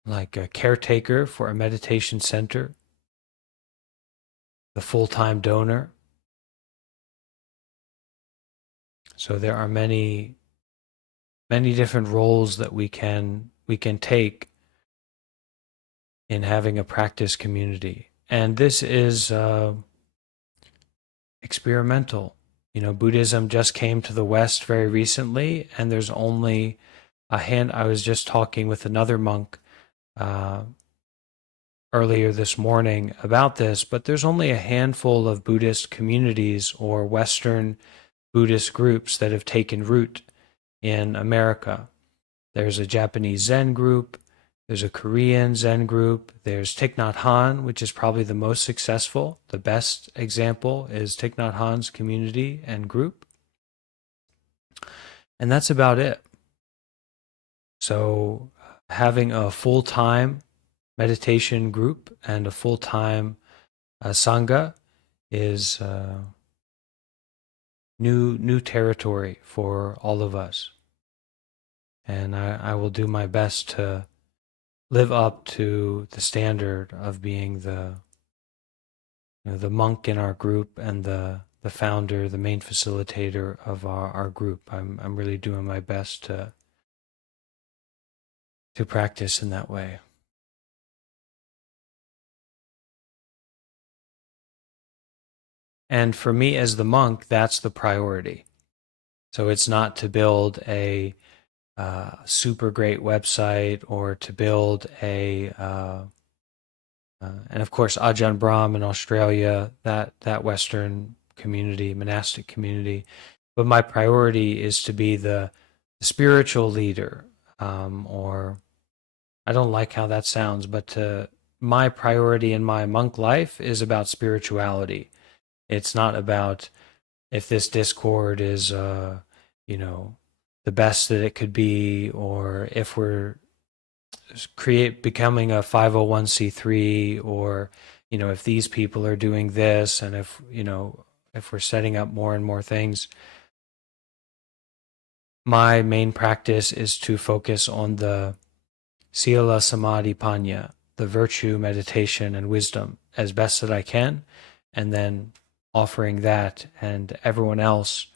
like a caretaker for a meditation center, the full-time donor. So there are many different roles that we can take in having a practice community. And this is experimental. Buddhism just came to the West very recently, and there's only I was just talking with another monk earlier this morning about this, but there's only a handful of Buddhist communities or Western Buddhist groups that have taken root in America. There's a Japanese Zen group, there's a Korean Zen group, there's Thich Nhat Hanh, which is probably the most successful. The best example is Thich Nhat Hanh's community and group. And that's about it. So having a full-time meditation group and a full-time Sangha is new territory for all of us. And I will do my best to live up to the standard of being the monk in our group and the founder, the main facilitator of our group. I'm really doing my best to practice in that way. And for me as the monk, that's the priority. So it's not to build a super great website or to build and of course Ajahn Brahm in Australia, that Western community, monastic community. But my priority is to be the spiritual leader, or I don't like how that sounds, but my priority in my monk life is about spirituality. It's not about if this Discord is, the best that it could be, or if we're becoming a 501c3, or, if these people are doing this, and if we're setting up more and more things. My main practice is to focus on the Sila Samadhi Panya, the virtue, meditation, and wisdom as best that I can, and then offering that, and everyone else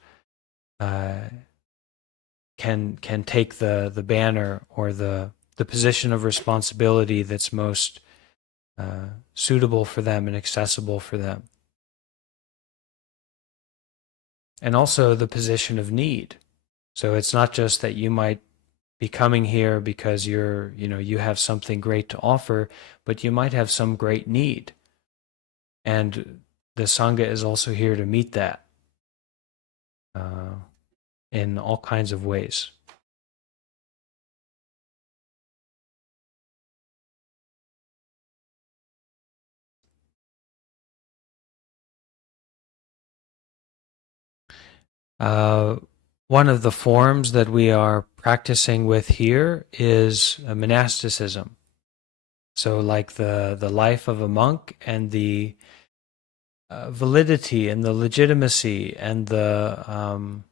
can take the banner or the position of responsibility that's most suitable for them and accessible for them. And also the position of need. So it's not just that you might be coming here because you have something great to offer, but you might have some great need. And the Sangha is also here to meet that in all kinds of ways. One of the forms that we are practicing with here is monasticism. So like the life of a monk and the validity and the legitimacy and the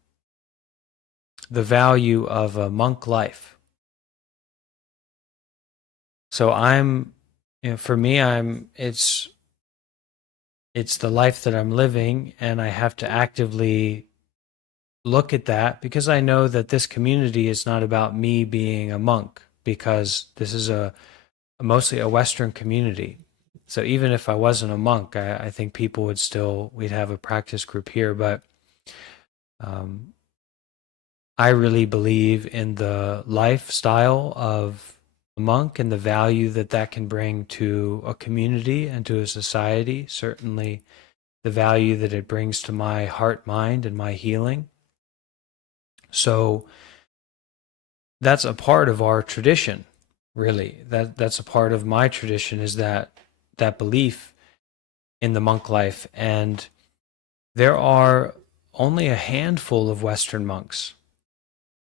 value of a monk life. So for me, it's the life that I'm living, and I have to actively look at that, because I know that this community is not about me being a monk, because this is mostly a Western community. So even if I wasn't a monk, I think people we'd have a practice group here, but I really believe in the lifestyle of a monk and the value that can bring to a community and to a society. Certainly the value that it brings to my heart, mind, and my healing. So that's a part of our tradition, really. That's a part of my tradition, is that belief in the monk life, and there are only a handful of Western monks,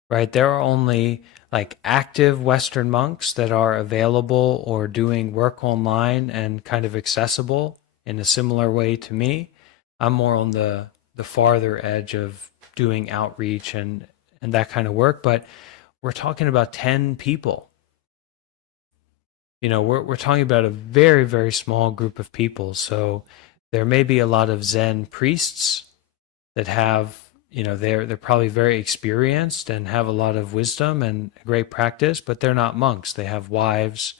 right? There are only like active Western monks that are available or doing work online and kind of accessible in a similar way to me. I'm more on the farther edge of doing outreach and that kind of work, but we're talking about 10 people. You know, we're talking about a very, very small group of people. So there may be a lot of Zen priests that have, you know, they're probably very experienced and have a lot of wisdom and great practice, but they're not monks. They have wives,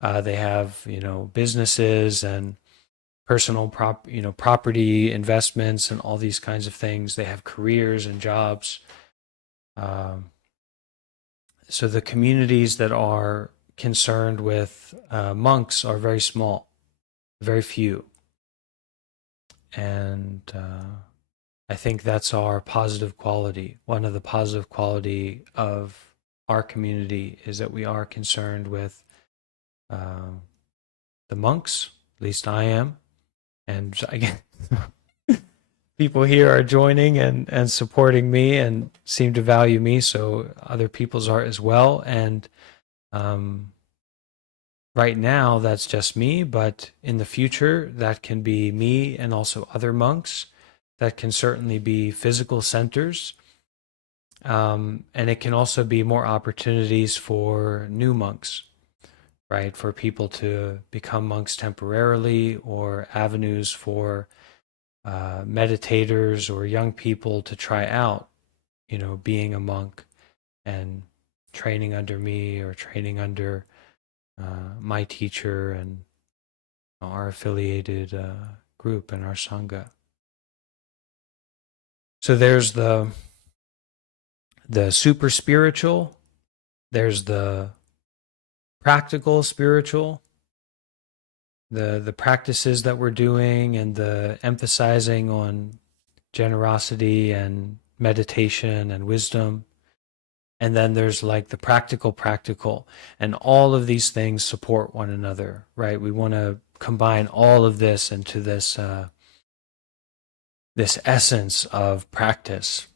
they have, you know, businesses and personal property investments and all these kinds of things. They have careers and jobs. So the communities that are concerned with monks are very small, very few. And I think that's our positive quality. One of the positive quality of our community is that we are concerned with the monks, at least I am. And again, people here are joining and supporting me and seem to value me, so other people's are as well. And right now, that's just me, but in the future, that can be me and also other monks. That can certainly be physical centers. And it can also be more opportunities for new monks, right? For people to become monks temporarily, or avenues for meditators or young people to try out, you know, being a monk and training under me or training under my teacher and our affiliated group and our sangha. So there's the super spiritual, there's the practical spiritual, the practices that we're doing and the emphasizing on generosity and meditation and wisdom. And then there's like the practical, and all of these things support one another, right? We want to combine all of this into this this essence of practice,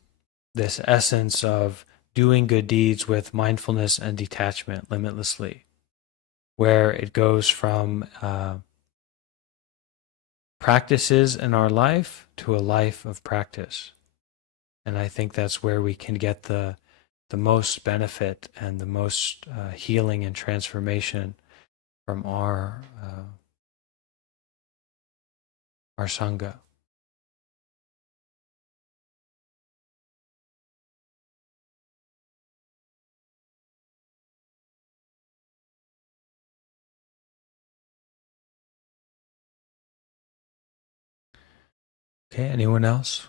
this essence of doing good deeds with mindfulness and detachment limitlessly, where it goes from practices in our life to a life of practice. And I think that's where we can get the most benefit and the most healing and transformation from our sangha. Okay, anyone else?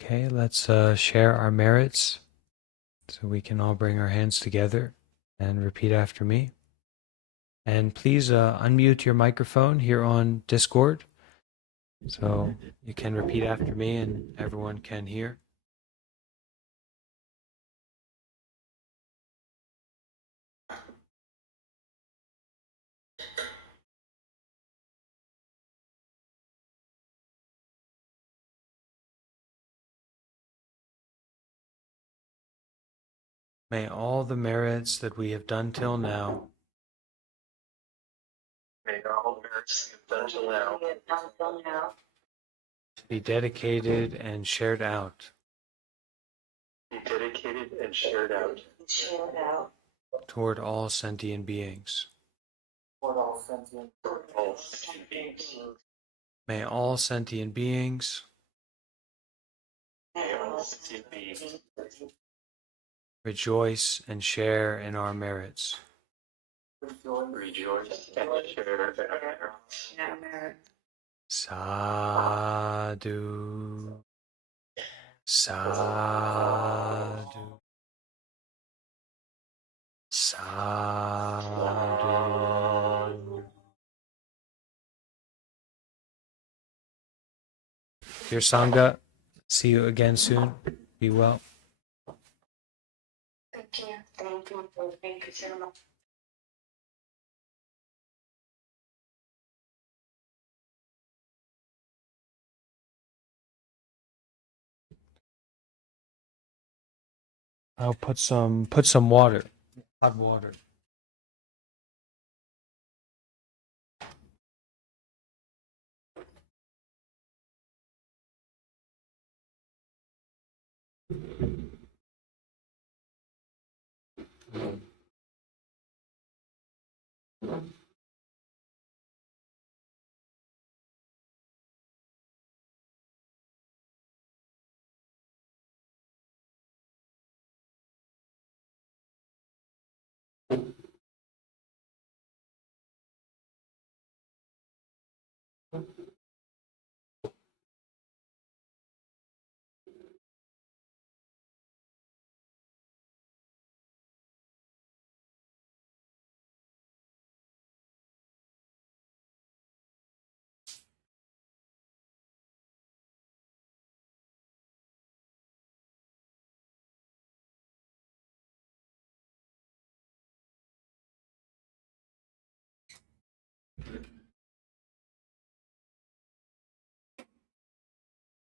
Okay, let's share our merits so we can all bring our hands together and repeat after me. And please unmute your microphone here on Discord so you can repeat after me and everyone can hear. May all the merits that we have done till now May all merits done till now be dedicated and shared out be dedicated and shared out toward all sentient beings. all sentient beings. May all sentient beings May all sentient beings rejoice and share in our merits. rejoice and share their merits. Sadhu, Sadhu. Sadhu. Dear Sangha, see you again soon. Be well. Thank you. Thank you. Thank you so much. I'll put some water, hot water.